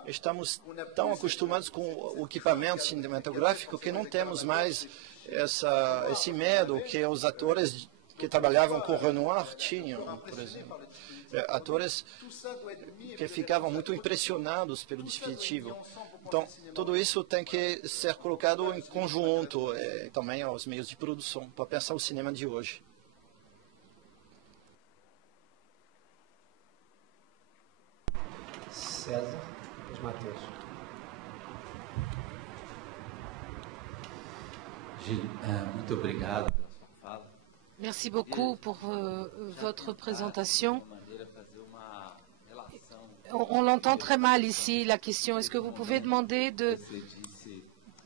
Estamos tão acostumados com o equipamento cinematográfico que não temos mais esse medo que os atores que trabalhavam com Renoir tinham, por exemplo. Atores que ficavam muito impressionados pelo dispositivo. Então, tudo isso tem que ser colocado em conjunto também aos meios de produção, para pensar o cinema de hoje. César, depois Matheus. Gilles, muito obrigado pela sua fala. Merci beaucoup pour votre présentation. On l'entend très mal ici, la question. Est-ce que vous pouvez demander de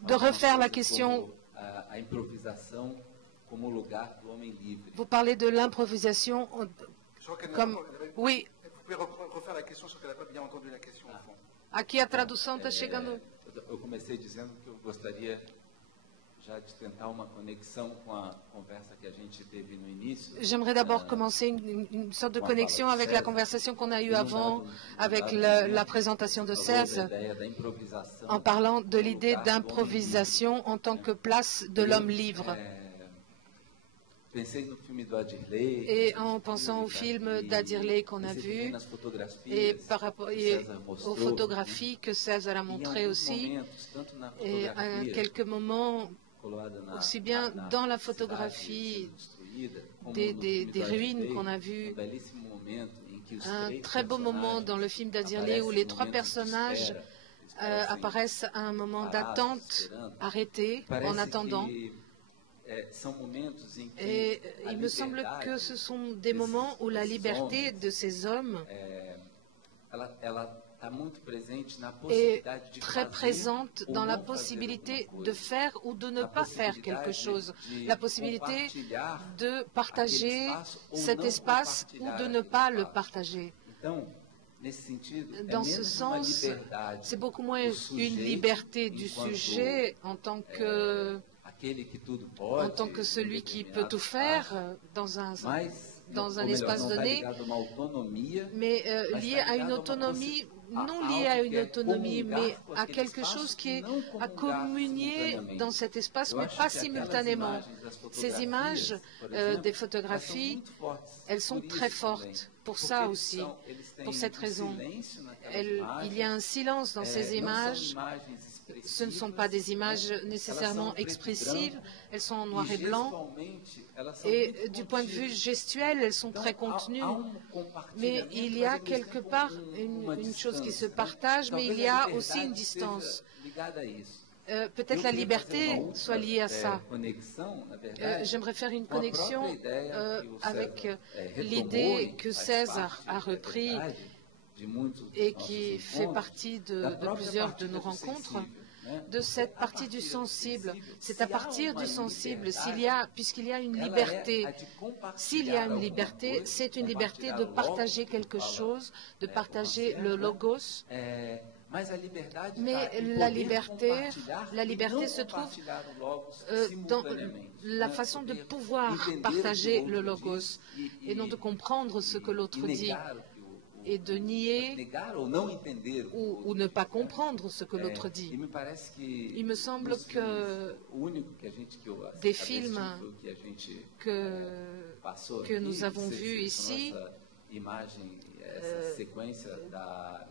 refaire la question? Vous parlez de l'improvisation comme... Oui. Vous pouvez refaire la question, sauf qu'elle n'a pas bien entendu la question. Aqui a tradução está chegando. Eu comecei dizendo que eu gostaria já de tentar uma conexão com a conversa que a gente teve no início. J'aimerais d'abord commencer une sorte de connexion avec la conversation qu'on a eue avant, avec la présentation de César, en parlant de l'idée d'improvisation en tant que place de l'homme libre. Et en pensant au film d'Adirley qu'on a vu, et par rapport aux photographies que César a montrées aussi, et à quelques moments, aussi bien dans la photographie des ruines qu'on a vues, un très beau moment dans le film d'Adirley où les 3 personnages apparaissent à un moment d'attente, arrêtés, en attendant. Et il me semble que ce sont des moments où la liberté de ces hommes est très présente dans la possibilité de faire ou de ne pas faire quelque chose, la possibilité de partager cet espace ou de ne pas le partager. Dans ce sens, c'est beaucoup moins une liberté du sujet en tant que celui qui peut tout faire dans un espace donné, mais lié à une autonomie, non lié à une autonomie, mais à quelque chose qui est à communier dans cet espace, mais pas simultanément. Ces images des photographies, elles sont très fortes pour ça aussi, pour cette raison. Il y a un silence dans ces images. Ce ne sont pas des images nécessairement expressives, elles sont en noir et blanc, et du point de vue gestuel, elles sont très contenues. Mais il y a quelque part une chose qui se partage, mais il y a aussi une distance. peut-être la liberté soit liée à ça. J'aimerais faire une connexion avec l'idée que César a repris et qui fait partie de plusieurs de nos rencontres, de cette partie du sensible. C'est à partir du sensible, puisqu'il y a une liberté, s'il y a une liberté, c'est une liberté de partager quelque chose, de partager le logos. Mais la liberté se trouve dans la façon de pouvoir partager le logos et non de comprendre ce que l'autre dit et de nier ou ne pas comprendre ce que l'autre dit. Il me semble que des films que nous avons vus ici,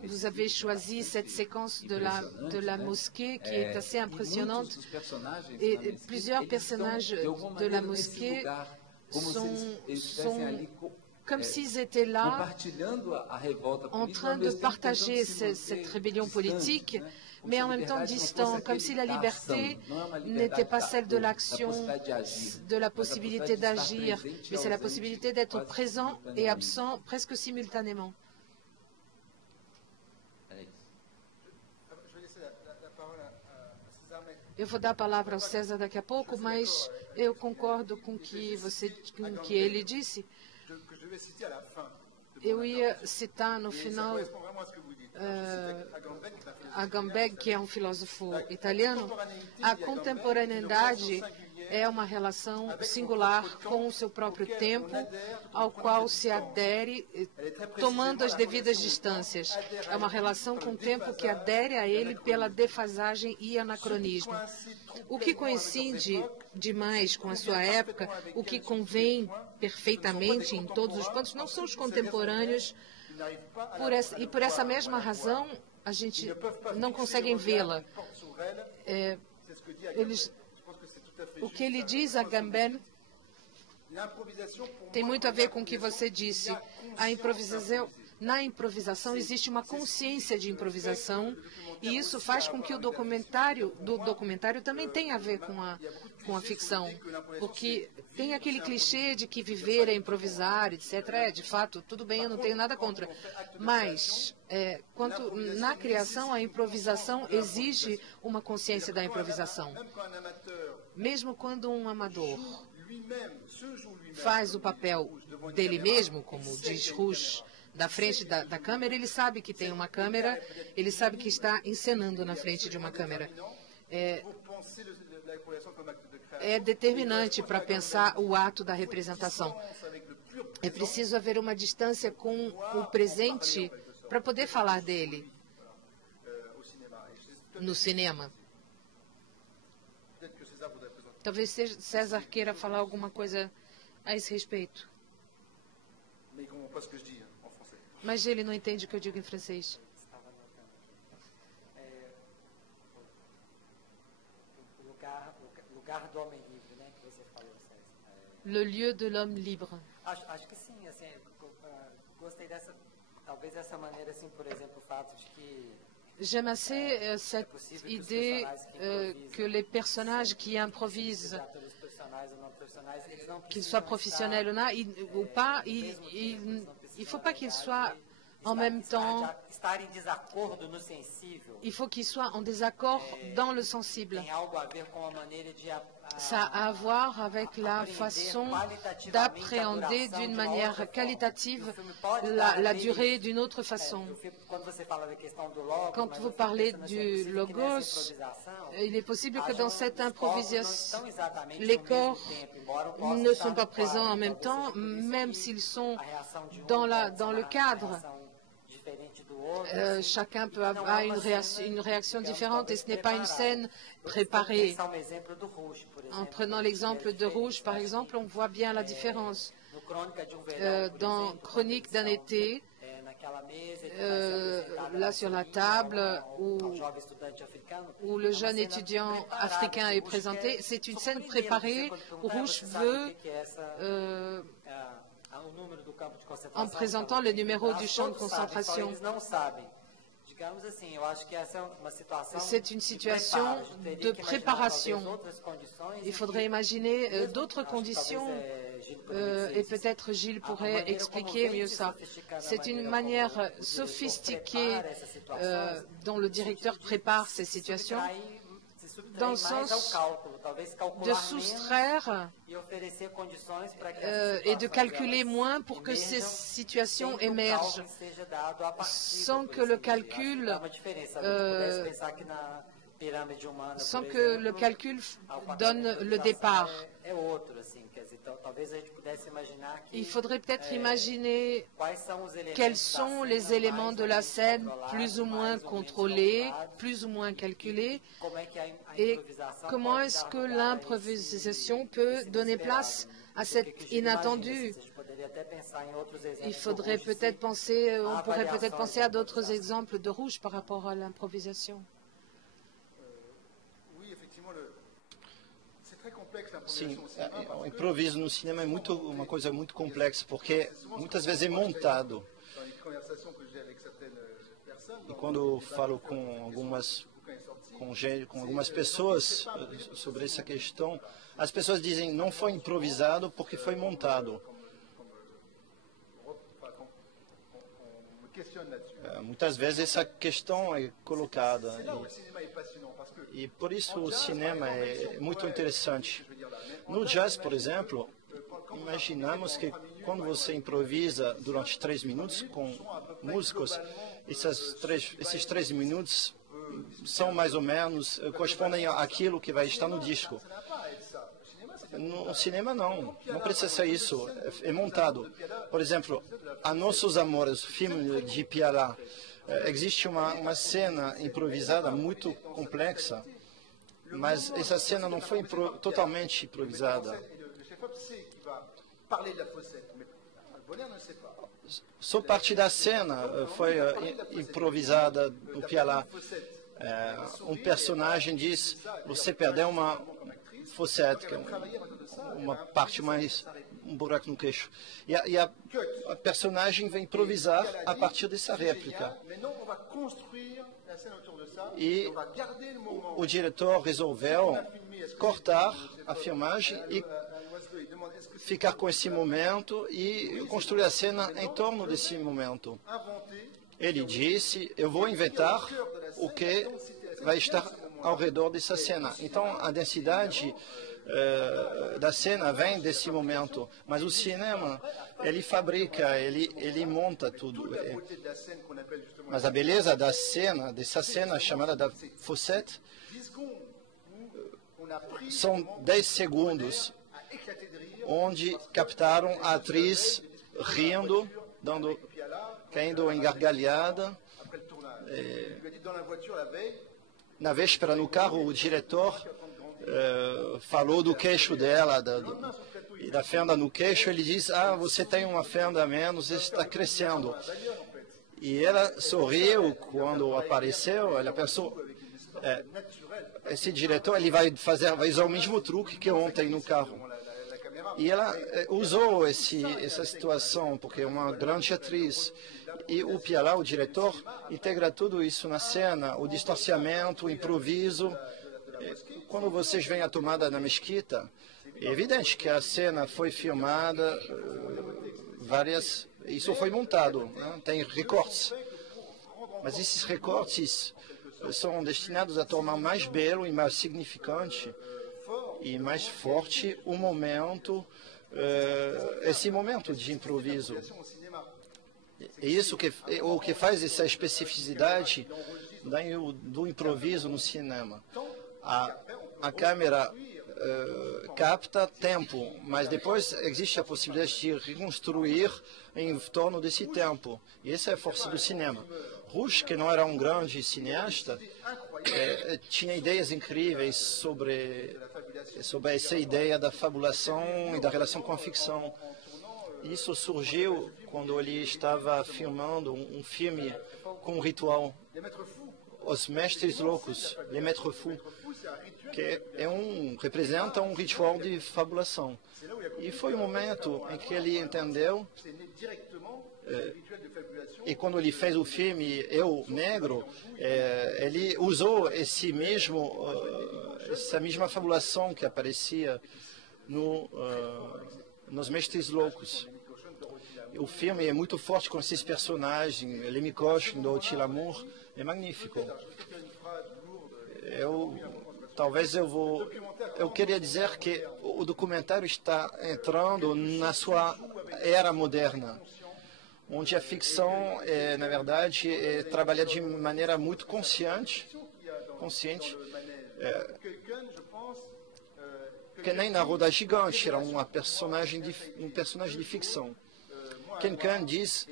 vous avez choisi cette séquence de la mosquée qui est assez impressionnante et plusieurs personnages de la mosquée sont comme s'ils étaient là en train de partager cette rébellion politique, mais en même temps distants, comme si la liberté n'était pas celle de l'action, de la possibilité d'agir, mais c'est la possibilité d'être présent et absent presque simultanément. Eu vou dar a palavra ao César daqui a pouco, mas eu concordo com o que ele disse. Eu ia citar no final Agamben, que é um filósofo italiano. A contemporaneidade é uma relação singular com o seu próprio tempo, ao qual se adere tomando as devidas distâncias. É uma relação com o tempo que adere a ele pela defasagem e anacronismo. O que coincide demais com a sua época, o que convém perfeitamente em todos os pontos, não são os contemporâneos, e por essa mesma razão a gente não consegue vê-la. O que ele diz, Agamben, tem muito a ver com o que você disse. Na improvisação existe uma consciência de improvisação e isso faz com que o documentário também tenha a ver com a ficção, porque tem aquele clichê de que viver é improvisar, etc. De fato, tudo bem, eu não tenho nada contra. Mas, na criação, a improvisação exige uma consciência da improvisação. Mesmo quando um amador faz o papel dele mesmo, como diz Rouge, da frente da câmera, ele sabe que tem uma câmera, ele sabe que está encenando na frente de uma câmera. É determinante para pensar o ato da representação. É preciso haver uma distância com o presente para poder falar dele no cinema. Talvez César queira falar alguma coisa a esse respeito. Mas ele não entende o que eu digo em francês. Lugar do homem livre, né, que você falou, César. Le lieu de l'homme libre. Acho que sim, assim, gostei talvez dessa maneira, assim, por exemplo, o fato de que j'aime assez cette idée que les personnages qui improvisent, qu'ils soient professionnels ou pas, il ne faut pas qu'ils soient en même temps, il faut qu'ils soient en désaccord dans le sensible. Ça a à voir avec la façon d'appréhender d'une manière qualitative la durée d'une autre façon. Quand vous parlez du logos, il est possible que dans cette improvisation, les corps ne sont pas présents en même temps, même s'ils sont dans le cadre. Chacun peut avoir une réaction différente et ce n'est pas une scène préparée. En prenant l'exemple de Rouge, par exemple, on voit bien la différence. Dans Chronique d'un été, là sur la table où le jeune étudiant africain est présenté, c'est une scène préparée. Rouge veut en présentant le numéro du champ de concentration. C'est une situation de préparation. Il faudrait imaginer d'autres conditions et peut-être Gilles pourrait expliquer mieux ça. C'est une manière sophistiquée dont le directeur prépare ces situations, dans le sens de soustraire et de calculer moins pour que ces situations émergent, sans que le calcul donne le départ. Il faudrait peut-être imaginer quels sont les éléments de la scène plus ou moins contrôlés, plus ou moins calculés, et comment est-ce que l'improvisation peut donner place à cet inattendu. Il faudrait peut-être penser, on pourrait peut-être penser à d'autres exemples de rouge par rapport à l'improvisation. Sim, o improviso no cinema é uma coisa muito complexa, porque muitas vezes é montado. E quando eu falo com algumas pessoas sobre essa questão, as pessoas dizem não foi improvisado porque foi montado. Muitas vezes essa questão é colocada. E por isso o cinema é muito interessante. No jazz, por exemplo, imaginamos que quando você improvisa durante 3 minutos com músicos, esses 3 minutos são mais ou menos, correspondem àquilo que vai estar no disco. No cinema não precisa ser isso, é montado. Por exemplo, A Nossos Amores, filme de Piala, existe uma cena improvisada muito complexa, mas essa cena não foi totalmente improvisada. Só parte da cena foi improvisada no Piala. Um personagem diz, você perdeu uma fossette, uma parte mais, um buraco no queixo. E a personagem vai improvisar a partir dessa réplica. E o diretor resolveu cortar a filmagem e ficar com esse momento e construir a cena em torno desse momento. Ele disse, eu vou inventar o que vai estar ao redor dessa cena. Então, a densidade da cena vem desse momento, mas o cinema, ele fabrica, ele monta tudo. Mas a beleza da cena, dessa cena chamada da fossette, são 10 segundos, onde captaram a atriz rindo, caindo em gargalhada. Na véspera, no carro, o diretor falou do queixo dela, e da fenda no queixo. Ele diz, você tem uma fenda a menos, está crescendo. E ela sorriu quando apareceu, ela pensou, esse diretor ele vai usar o mesmo truque que ontem no carro. E ela usou essa situação, porque é uma grande atriz. E o Piala, o diretor, integra tudo isso na cena, o distanciamento, o improviso. Quando vocês veem a tomada na mesquita, é evidente que a cena foi filmada, isso foi montado, né? Tem recortes. Mas esses recortes são destinados a tornar mais belo e mais significante e mais forte o momento, esse momento de improviso. É isso o que faz essa especificidade do improviso no cinema. A câmera capta tempo, mas depois existe a possibilidade de reconstruir em torno desse tempo. E essa é a força do cinema. Rouge, que não era um grande cineasta, tinha ideias incríveis sobre essa ideia da fabulação e da relação com a ficção. Isso surgiu quando ele estava filmando um filme com um ritual, Os Mestres Loucos, Les Maîtres Fous, que representa um ritual de fabulação. E foi o momento em que ele entendeu E quando ele fez o filme Eu, Negro, ele usou essa mesma fabulação que aparecia nos Mestres Loucos. O filme é muito forte com esses personagens, Lemmy Cauchy, do Otil Amour, é magnífico. Eu queria dizer que o documentário está entrando na sua era moderna, onde a ficção, na verdade, é trabalhada de maneira muito consciente, que nem na Roda Gigante, era um personagem de ficção. Ken Khan diz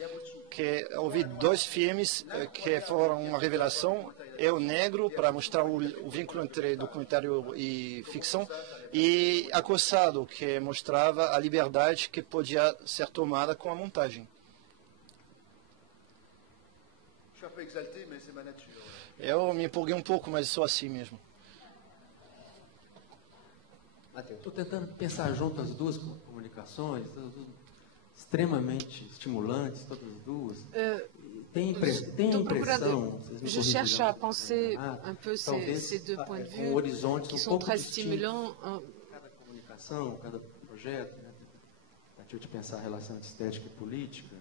que houve 2 filmes que foram uma revelação, Eu, Negro, para mostrar o vínculo entre documentário e ficção, e Acossado, que mostrava a liberdade que podia ser tomada com a montagem. Eu me empolguei um pouco, mas sou assim mesmo. Estou tentando pensar junto as duas comunicações, extremamente estimulantes, todas as duas. Tem impressão, je cherche à penser un peu ces deux points de vue qui sont très stimulants. Cada comunicação, cada projeto, né? Tentativa de pensar a relação entre estética e política.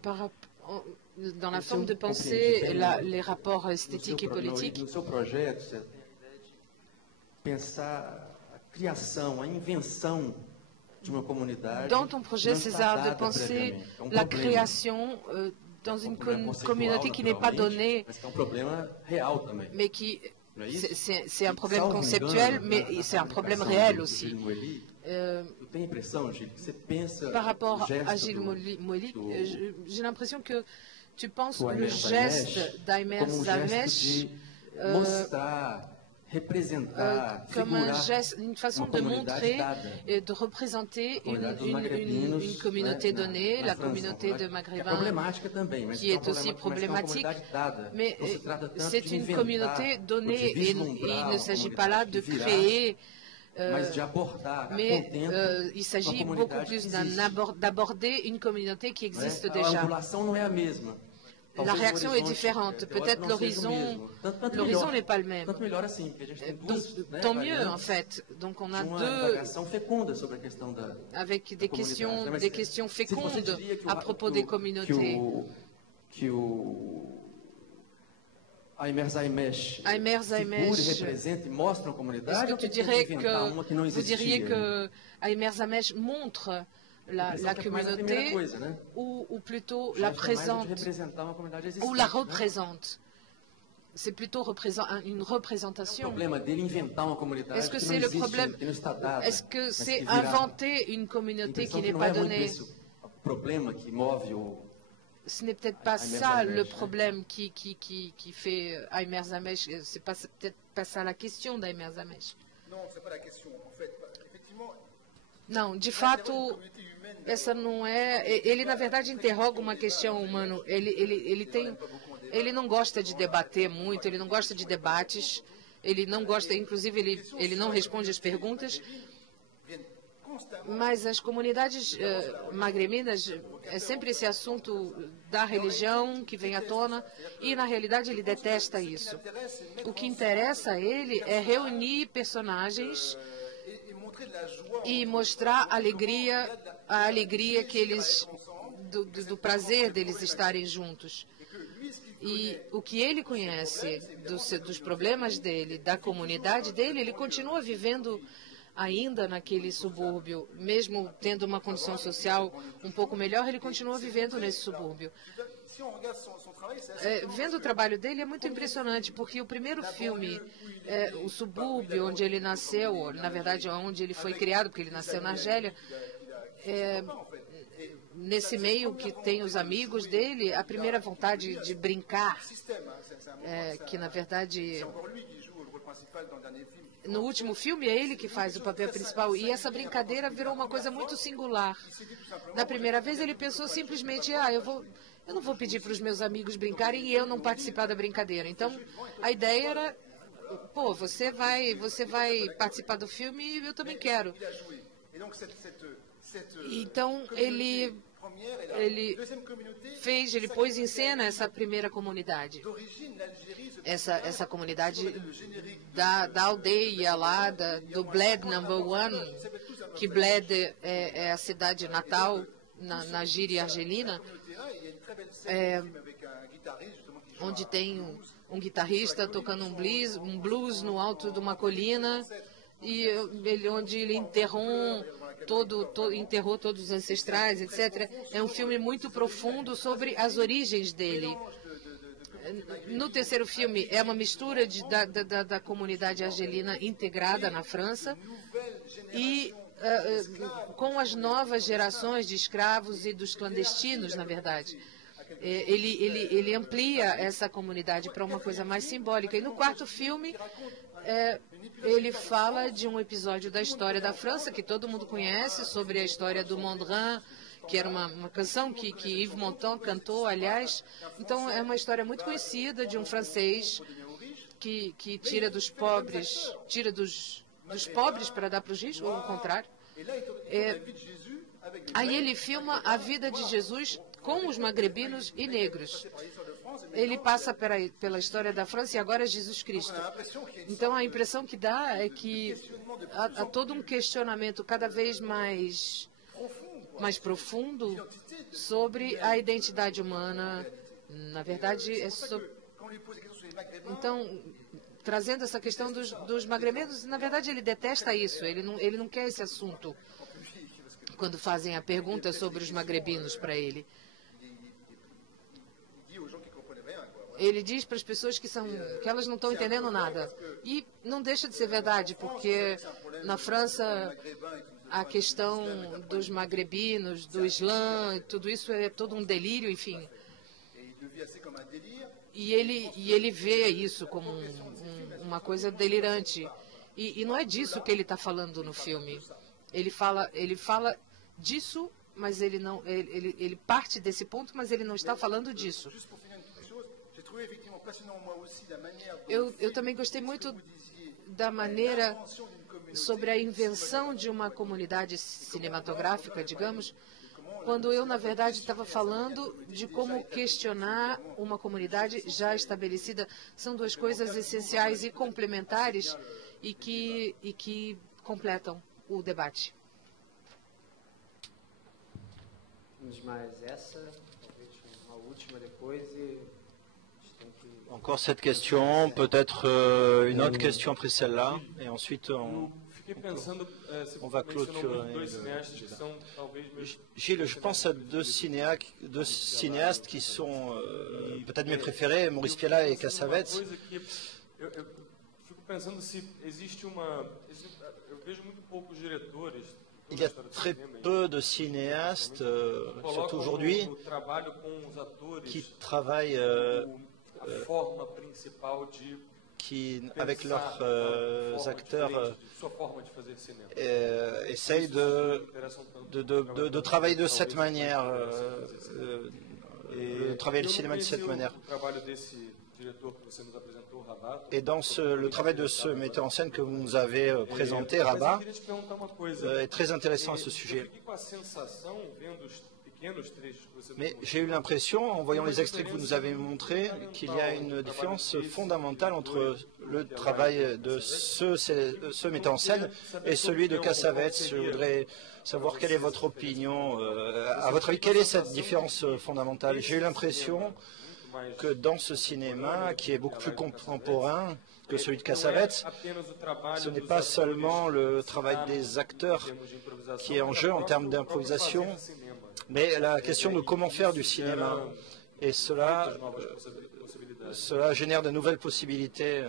Dans la forme de penser les rapports esthétiques et politiques. No seu projeto, você tem a ideia de pensar a criação, a invenção de uma comunidade. Dans ton projet, César, de penser la création dans une communauté qui n'est pas donnée, mais qui c'est un problème conceptuel, mais c'est un problème réel aussi. Par rapport à Gilles Moelik, j'ai l'impression que tu penses le geste d'Aimer Zamesh comme un geste, une façon de montrer et de représenter une communauté donnée, la communauté de Maghrébins, qui est aussi problématique, mais c'est une communauté donnée et il ne s'agit pas là de créer, mais il s'agit beaucoup plus d'aborder une communauté qui existe déjà. La réaction est différente. Peut-être l'horizon n'est pas le même. Donc, tant mieux, en fait. Donc, on a deux, avec des questions fécondes à propos des communautés. Aimer Zamesh est-ce que tu dirais que vous diriez que Aimer Zamesh montre la communauté ou plutôt la présente ou la représente? C'est plutôt une représentation. Est-ce que c'est le problème? Est-ce que c'est inventer une communauté qui n'est pas donnée? Ce n'est peut-être pas ça le problème qui fait Aimer Zamesh. C'est peut-être pas ça la question d'Aimer Zamesh. Non, c'est pas la question. En fait, effectivement. Não, de fato, essa não é. Ele na verdade interroga uma questão humana. Ele não gosta de debater muito. Ele não gosta de debates. Ele não gosta, inclusive, ele não responde as perguntas. Mas as comunidades magreminas, é sempre esse assunto da religião que vem à tona, e na realidade ele detesta isso. O que interessa a ele é reunir personagens e mostrar a alegria que eles, do prazer deles estarem juntos. E o que ele conhece dos problemas dele, da comunidade dele, ele continua vivendo ainda naquele subúrbio, mesmo tendo uma condição social um pouco melhor, ele continua vivendo nesse subúrbio. Vendo o trabalho dele é muito impressionante, porque o primeiro filme, o subúrbio onde ele nasceu, ou, na verdade onde ele foi criado, porque ele nasceu na Argélia, nesse meio que tem os amigos dele, a primeira vontade de brincar, que na verdade no último filme é ele que faz o papel principal, e essa brincadeira virou uma coisa muito singular. Na primeira vez ele pensou simplesmente, eu não vou pedir para os meus amigos brincarem e eu não participar da brincadeira. Então a ideia era, você vai participar do filme e eu também quero. Então ele ele pôs em cena essa primeira comunidade. Essa comunidade da aldeia lá, do Bled Number One, que Bled é a cidade natal na gíria argelina, onde tem um guitarrista tocando um blues no alto de uma colina, e onde ele enterrou todos os ancestrais, etc. É um filme muito profundo sobre as origens dele. No terceiro filme, é uma mistura da comunidade argelina integrada na França e com as novas gerações de escravos e dos clandestinos, na verdade. Ele amplia essa comunidade para uma coisa mais simbólica. E no quarto filme, ele fala de um episódio da história da França, que todo mundo conhece, sobre a história do Mondrian, que era uma canção que Yves Montand cantou, aliás. Então, é uma história muito conhecida de um francês que tira dos pobres para dar para os ricos, ou o contrário. Aí ele filma a vida de Jesus com os magrebinos e negros. Ele passa pela história da França e agora é Jesus Cristo. Então, a impressão que dá é que há todo um questionamento cada vez mais profundo sobre a identidade humana. Na verdade, Então, trazendo essa questão dos magrebinos, na verdade, ele detesta isso. Ele não quer esse assunto quando fazem a pergunta sobre os magrebinos para ele. Ele diz para as pessoas que elas não estão entendendo nada. E não deixa de ser verdade, porque na França a questão dos magrebinos, do Islã, tudo isso é todo um delírio, enfim. E ele vê isso como uma coisa delirante. E não é disso que ele está falando no filme. Ele fala disso, mas ele parte desse ponto, mas ele não está falando disso. Eu também gostei muito da maneira sobre a invenção de uma comunidade cinematográfica, digamos, quando eu, na verdade, estava falando de como questionar uma comunidade já estabelecida. São duas coisas essenciais e complementares e que completam o debate. Temos mais essa, talvez uma última depois e... Encore cette question, peut-être une autre question après celle-là, et ensuite on va clôturer. Gilles, je pense à deux cinéastes qui sont peut-être mes préférés, Maurice Pialat et Cassavetes. Il y a très peu de cinéastes, surtout aujourd'hui, qui travaillent avec leurs acteurs, essayent de travailler de cette manière, de travailler le cinéma de cette manière. Et dans le travail de ce metteur en scène que vous nous avez présenté, Rabat, est très intéressant à ce sujet. Mais j'ai eu l'impression, en voyant les extraits que vous nous avez montrés, qu'il y a une différence fondamentale entre le travail de ce metteur en scène et celui de Cassavetes. Je voudrais savoir quelle est votre opinion. À votre avis, quelle est cette différence fondamentale? J'ai eu l'impression que dans ce cinéma, qui est beaucoup plus contemporain que celui de Cassavetes, ce n'est pas seulement le travail des acteurs qui est en jeu en termes d'improvisation, mais la question de comment faire du cinéma. Et cela génère de nouvelles possibilités.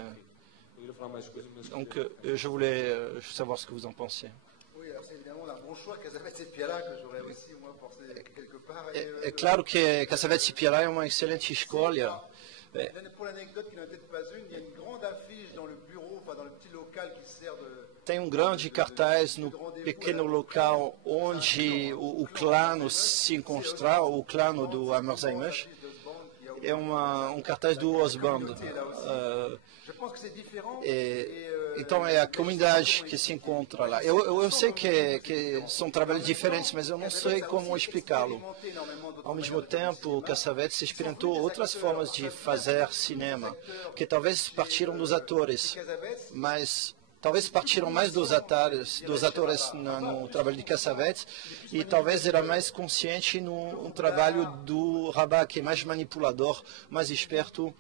Donc je voulais savoir ce que vous en pensiez. Oui, alors c'est évidemment un bon choix, Cassavetes et Pialat, que j'aurais aussi moi pensé quelque part. É claro que Cassavetes e Pialat é uma excelente escolha. Pour l'anecdote, qui n'en est peut-être pas une, il y a une grande affiche dans le bureau, enfin dans le petit local qui sert de... Tem grande cartaz no pequeno local onde o clano se encontra, o clano do Hammersheimers. É cartaz do Osband. Então é a comunidade que se encontra lá. Eu sei que são trabalhos diferentes, mas eu não sei como explicá-lo. Ao mesmo tempo, Cassavetes experimentou outras formas de fazer cinema, que talvez partiram dos atores, mas talvez partiram mais dos atores no trabalho de Cassavetes, e talvez era mais consciente no trabalho do Rabat, que é mais manipulador, mais esperto.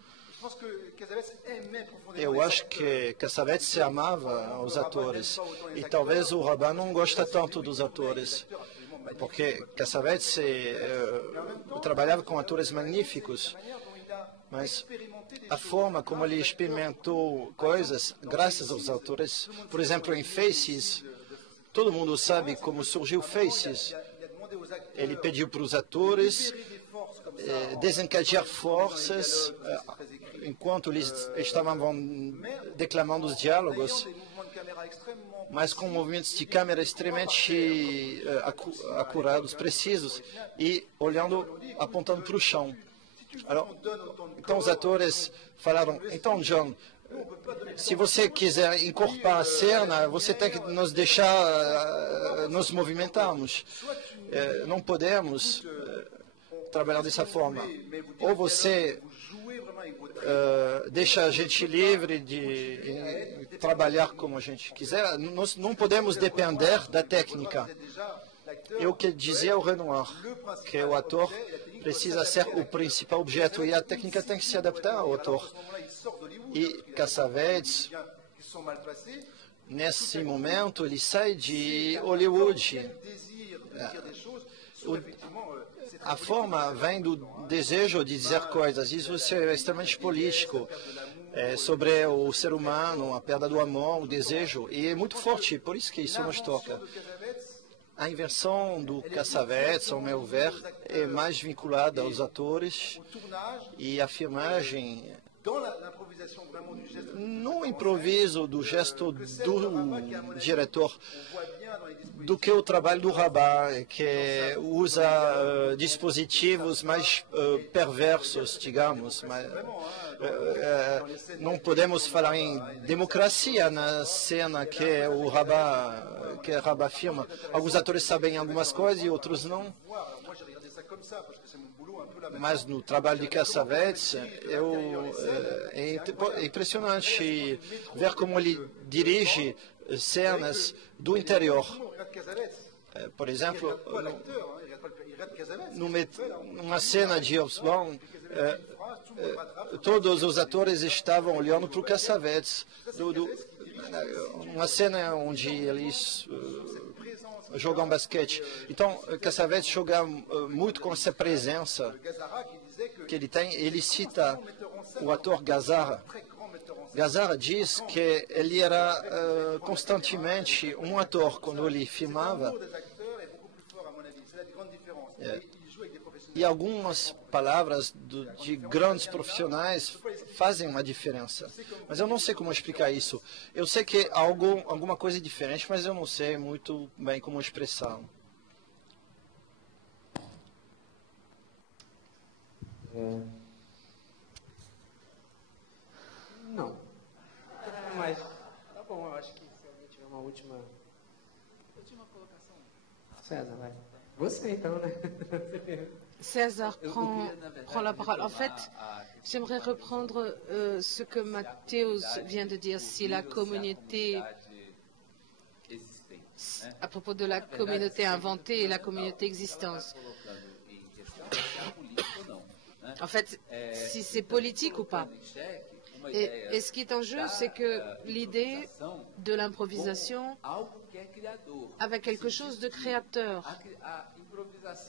Eu acho que Cassavetes se amava aos atores, e talvez o Rabat não gosta tanto dos atores, porque Cassavetes trabalhava com atores magníficos, mas a forma como ele experimentou coisas, graças aos atores, por exemplo, em Faces, todo mundo sabe como surgiu Faces. Ele pediu para os atores desencadear forças enquanto eles estavam declamando os diálogos, mas com movimentos de câmera extremamente acurados, precisos, e olhando, apontando para o chão. Então os atores falaram: então, John, se você quiser incorporar a cena, você tem que nos deixar nos movimentarmos. Não podemos trabalhar dessa forma. Ou você deixa a gente livre de trabalhar como a gente quiser. Nós não podemos depender da técnica. É o que dizia o Renoir, que o ator precisa ser o principal objeto, e a técnica tem que se adaptar ao ator. E Cassavetes, nesse momento, ele sai de Hollywood. A forma vem do desejo de dizer coisas. Isso é extremamente político, sobre o ser humano, a perda do amor, o desejo. E é muito forte, por isso que isso nos toca. A inversão do Cassavetes, ao meu ver, é mais vinculada aos atores, e a filmagem no improviso do gesto do diretor, do que o trabalho do Rabat, que usa dispositivos mais perversos, digamos. Não podemos falar em democracia na cena que o Rabat filma. Alguns atores sabem algumas coisas e outros não. Mas no trabalho de Cassavetes, é impressionante ver como ele dirige cenas do interior. Por exemplo, numa cena de Hobsbawm, todos os atores estavam olhando para o Cassavetes. Uma cena onde eles jogam basquete. Então, Cassavetes joga muito com essa presença que ele tem. Ele cita o ator Gazzara. Gazzara diz que ele era constantemente um ator quando ele filmava. E algumas palavras de grandes profissionais fazem uma diferença. Mas eu não sei como explicar isso. Eu sei que há alguma coisa diferente, mas eu não sei muito bem como expressar. Não. Mas tá bom, eu acho que se alguém tiver uma última colocação. César, vai. Você então, né? César prend la parole. En fait, j'aimerais reprendre ce que Mathéus vient de dire, si la communauté, à propos de la communauté inventée et la communauté existante. En fait, si c'est politique ou pas. Et ce qui est en jeu, c'est que l'idée de l'improvisation avec quelque chose de créateur.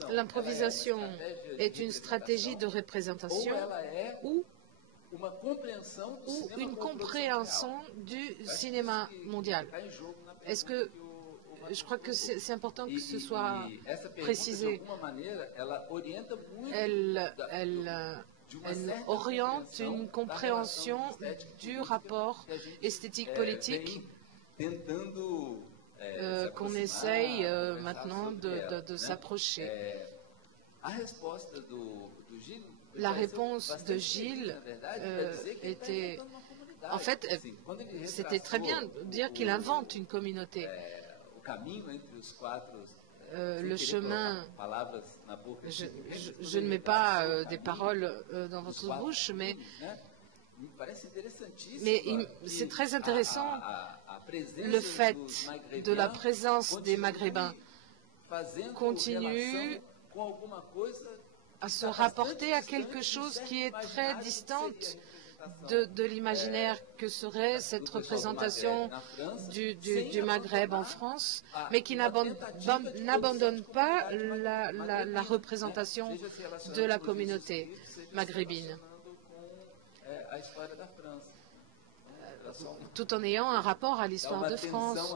L'improvisation est une stratégie de représentation ou une compréhension du cinéma mondial. Est-ce que je crois que c'est important que ce soit précisé. Elle oriente une compréhension du rapport esthétique-politique qu'on essaye maintenant de s'approcher. La réponse de Gilles était En fait, c'était très bien de dire qu'il invente une communauté. Le chemin, je ne mets pas des paroles dans votre bouche, mais c'est très intéressant le fait de la présence des Maghrébins continue à se rapporter à quelque chose qui est très distante de l'imaginaire que serait cette représentation du Maghreb en France, mais qui n'abandonne pas la représentation de la communauté maghrébine, tout en ayant un rapport à l'histoire de France.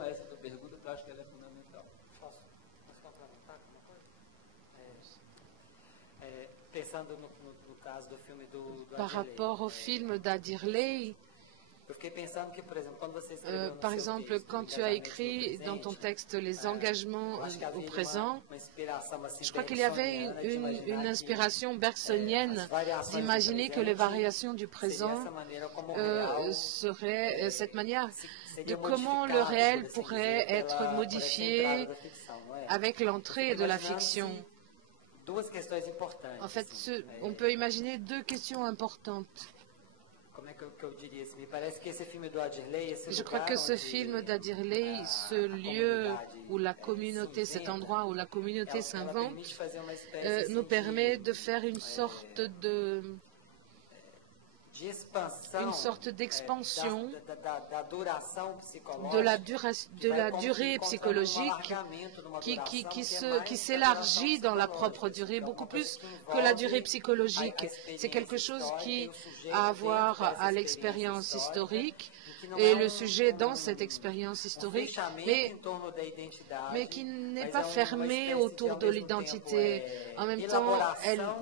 Par rapport au film d'Adirley, par exemple, quand tu as écrit dans ton texte les engagements au présent, je crois qu'il y avait une inspiration bergsonienne d'imaginer que les variations du présent seraient cette manière de comment le réel pourrait être modifié avec l'entrée de la fiction. En fait, on peut imaginer deux questions importantes. Je crois que ce film d'Adirley, ce lieu où la communauté, cet endroit où la communauté s'invente, nous permet de faire une sorte d'expansion de la durée psychologique qui s'élargit dans la propre durée, beaucoup plus que la durée psychologique. C'est quelque chose qui a à voir à l'expérience historique et le sujet dans cette expérience historique, mais qui n'est pas fermé autour de l'identité. En même temps,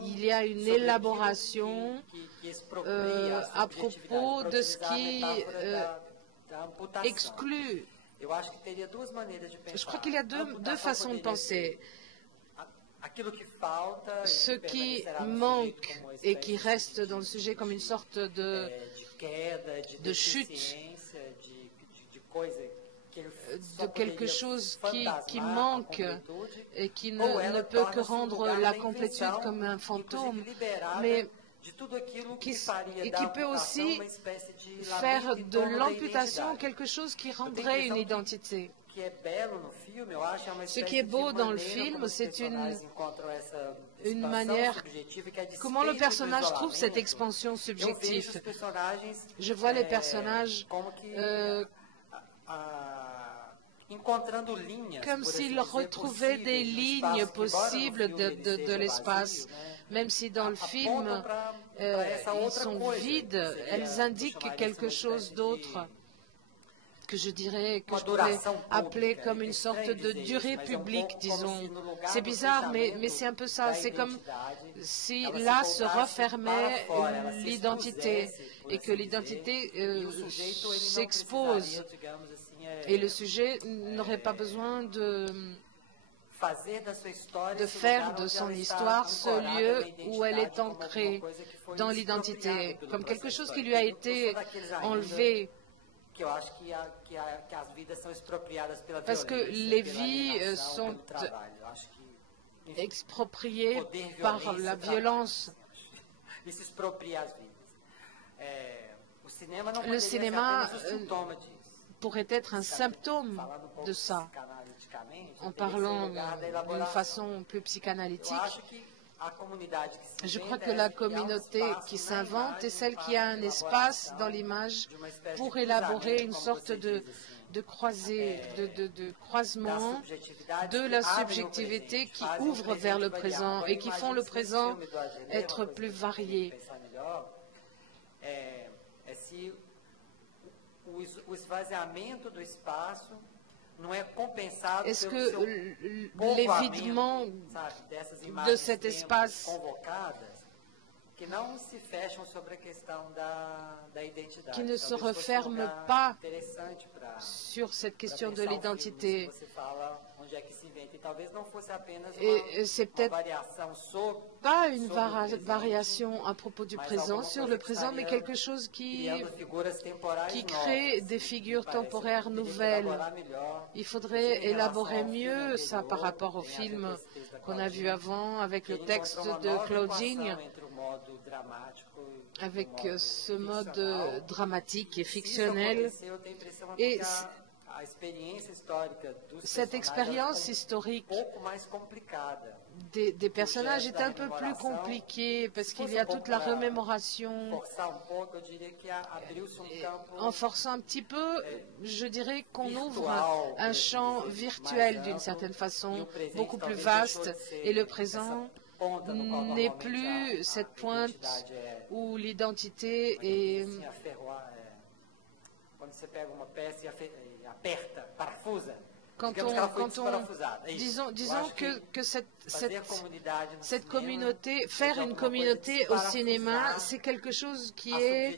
il y a une élaboration à propos de ce qui exclut. Je crois qu'il y a deux façons de penser. Ce qui manque et qui reste dans le sujet comme une sorte de chute, de quelque chose qui manque et qui ne peut que rendre la complétude comme un fantôme, mais qui peut aussi faire de l'amputation quelque chose qui rendrait une identité. Ce qui est beau dans le film, c'est une manière, comment le personnage trouve cette expansion subjective. Je vois les personnages comme s'ils retrouvaient des lignes possibles de l'espace. Même si dans le film, ils sont vides, elles indiquent quelque chose d'autre que je pourrais appeler comme une sorte de durée publique, disons. C'est bizarre, mais c'est un peu ça. C'est comme si là se refermait l'identité et que l'identité s'expose. Et le sujet n'aurait pas besoin de faire de son histoire ce lieu où elle est ancrée dans l'identité, comme quelque chose qui lui a été enlevé. Parce que les vies sont expropriées par la violence. Le cinéma pourrait être un symptôme de ça, en parlant d'une façon plus psychanalytique. Je crois que la communauté qui s'invente est celle qui a un espace dans l'image pour élaborer une sorte de croisement de la subjectivité qui ouvre vers le présent et qui font le présent être plus varié. Est-ce que l'évidement de cet espace qui ne se referment pas sur cette question de l'identité. Et c'est peut-être pas une variation à propos du présent, sur le présent, mais quelque chose qui crée des figures temporaires nouvelles. Il faudrait élaborer mieux ça par rapport au film qu'on a vu avant, avec le texte de Claudine, avec ce mode dramatique et fictionnel. Et cette expérience historique des personnages est un peu plus compliquée parce qu'il y a toute la remémoration. En forçant un petit peu, je dirais qu'on ouvre un champ virtuel d'une certaine façon, beaucoup plus vaste, et le présent n'est plus cette pointe où l'identité est... Disons que cette communauté, faire une communauté au cinéma, c'est quelque chose qui est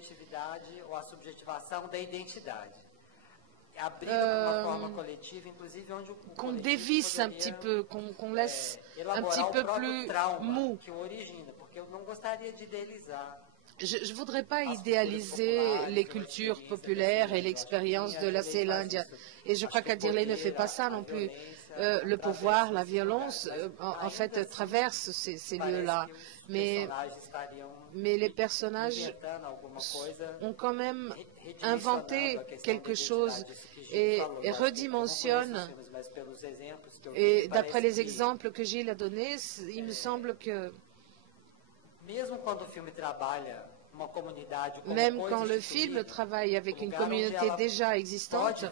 qu'on dévisse un petit peu, qu'on laisse un petit peu plus mou. Je ne voudrais pas idéaliser les cultures populaires et l'expérience de la Ceylandia. Et je crois qu'Adirley ne fait pas ça non plus. Le pouvoir, la violence, en fait, traversent ces lieux-là. Mais les personnages ont quand même inventé quelque chose et redimensionnent. Et d'après les exemples que Gilles a donnés, il me semble que même quand le film travaille avec une communauté déjà existante,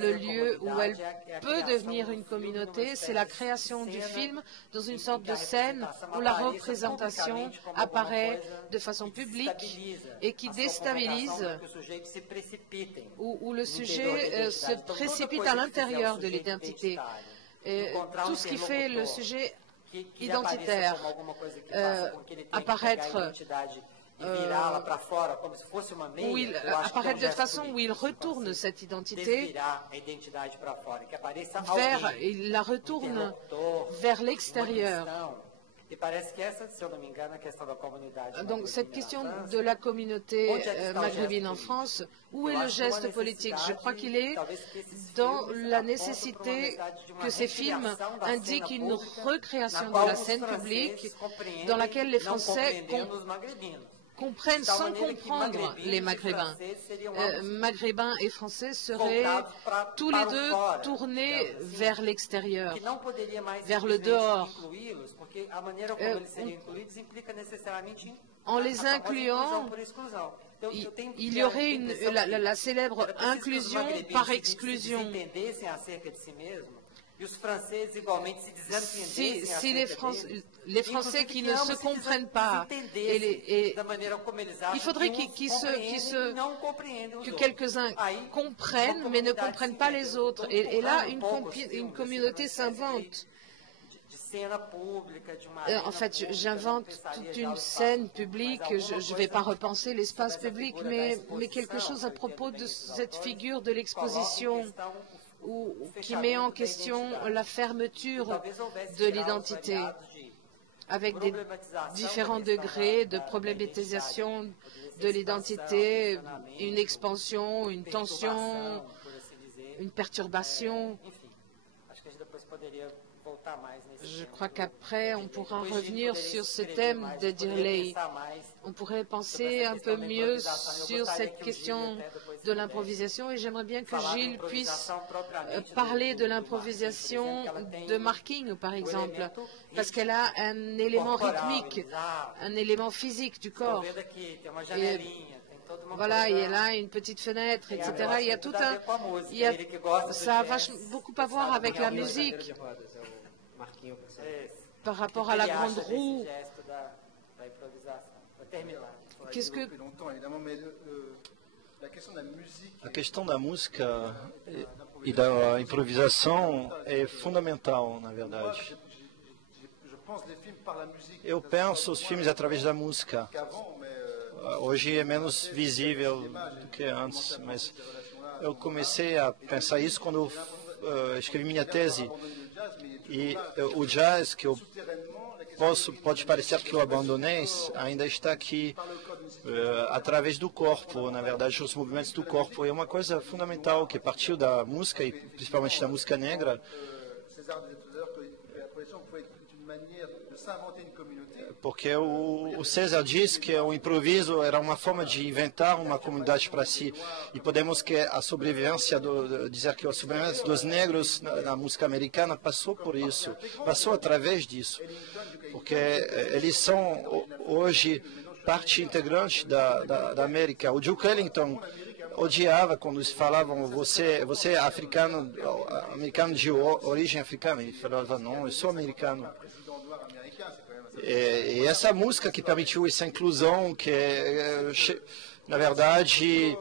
le lieu où elle peut devenir une communauté, c'est la création du film dans une sorte de scène où la représentation apparaît de façon publique et qui déstabilise, où le sujet se précipite à l'intérieur de l'identité. Tout ce qui fait le sujet identitaire, apparaître apparaître de façon où il retourne cette identité il la retourne vers l'extérieur. Donc cette question de la communauté maghrébine en France, où est le geste politique? Je crois qu'il est dans la nécessité que ces films indiquent une recréation de la scène publique dans laquelle les Français comprennent sans comprendre les Maghrébins. Maghrébins et Français seraient tous les deux tournés vers l'extérieur, vers le dehors. En les incluant, il y aurait la célèbre inclusion par exclusion. Si les Français qui ne se comprennent pas, il faudrait que quelques-uns comprennent, mais ne comprennent pas les autres. Et là, une communauté s'invente. En fait, j'invente toute une scène publique, je ne vais pas repenser l'espace public, mais quelque chose à propos de cette figure de l'exposition qui met en question la fermeture de l'identité, avec des différents degrés de problématisation de l'identité, une expansion, une tension, une perturbation. Je crois qu'après, on pourra revenir sur ce thème de Dirley. On pourrait penser un peu mieux sur cette question de l'improvisation et j'aimerais bien que Gilles puisse parler de l'improvisation de Marking, par exemple, parce qu'elle a un élément rythmique, un élément physique du corps. Et voilà, et elle a une petite fenêtre, etc. Il y a tout ça a beaucoup à voir avec la musique. Par rapport à la grande roue. Qu'est-ce que... A questão da música e da improvisação é fundamental, na verdade. Eu penso os filmes através da música. Hoje é menos visível do que antes, mas eu comecei a pensar isso quando eu escrevi minha tese. E o jazz, que eu pode parecer que eu abandonei, ainda está aqui através do corpo, na verdade, os movimentos do corpo. É uma coisa fundamental que partiu da música, e principalmente da música negra, porque o César diz que o improviso era uma forma de inventar uma comunidade para si, e podemos que a sobrevivência dizer que a sobrevivência dos negros na música americana passou por isso, passou através disso, porque eles são hoje parte integrante da América. O Duke Ellington odiava quando eles falavam você é africano, americano de origem africana. Ele falava não, eu sou americano. E essa música que permitiu essa inclusão, que na verdade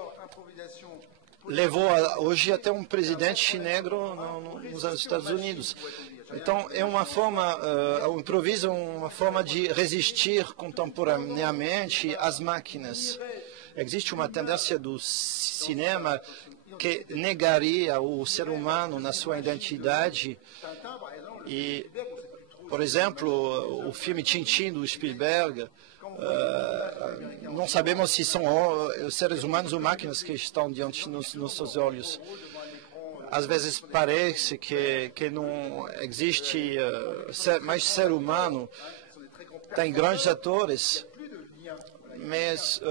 levou hoje até um presidente negro nos Estados Unidos. Então é uma forma, o improviso é uma forma de resistir contemporaneamente às máquinas. Existe uma tendência do cinema que negaria o ser humano na sua identidade. E, por exemplo, o filme Tintin do Spielberg, não sabemos se são seres humanos ou máquinas que estão diante dos nossos olhos. Às vezes parece que não existe mais ser humano. Tem grandes atores, mas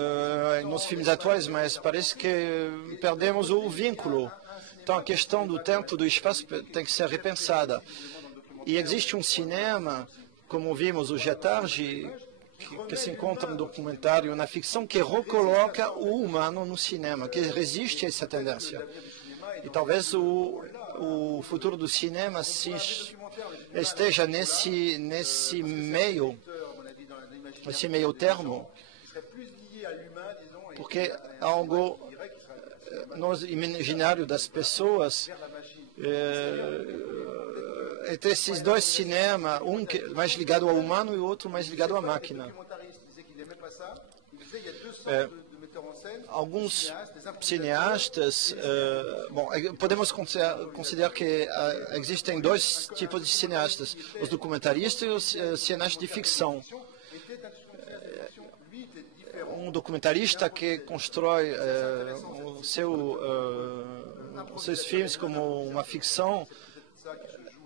nos filmes atuais, mas parece que perdemos o vínculo. Então a questão do tempo e do espaço tem que ser repensada. E existe um cinema, como vimos hoje à tarde, que se encontra no documentário, na ficção, que recoloca o humano no cinema, que resiste a essa tendência. E talvez o futuro do cinema esteja nesse meio termo, porque algo no imaginário das pessoas entre esses dois cinemas, um mais ligado ao humano e o outro mais ligado à máquina. Alguns cineastas, podemos considerar que existem dois tipos de cineastas, os documentaristas e os cineastas de ficção. Um documentarista que constrói os seus filmes como uma ficção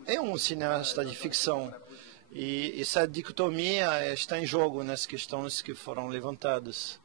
é um cineasta de ficção. E essa dicotomia está em jogo nas questões que foram levantadas.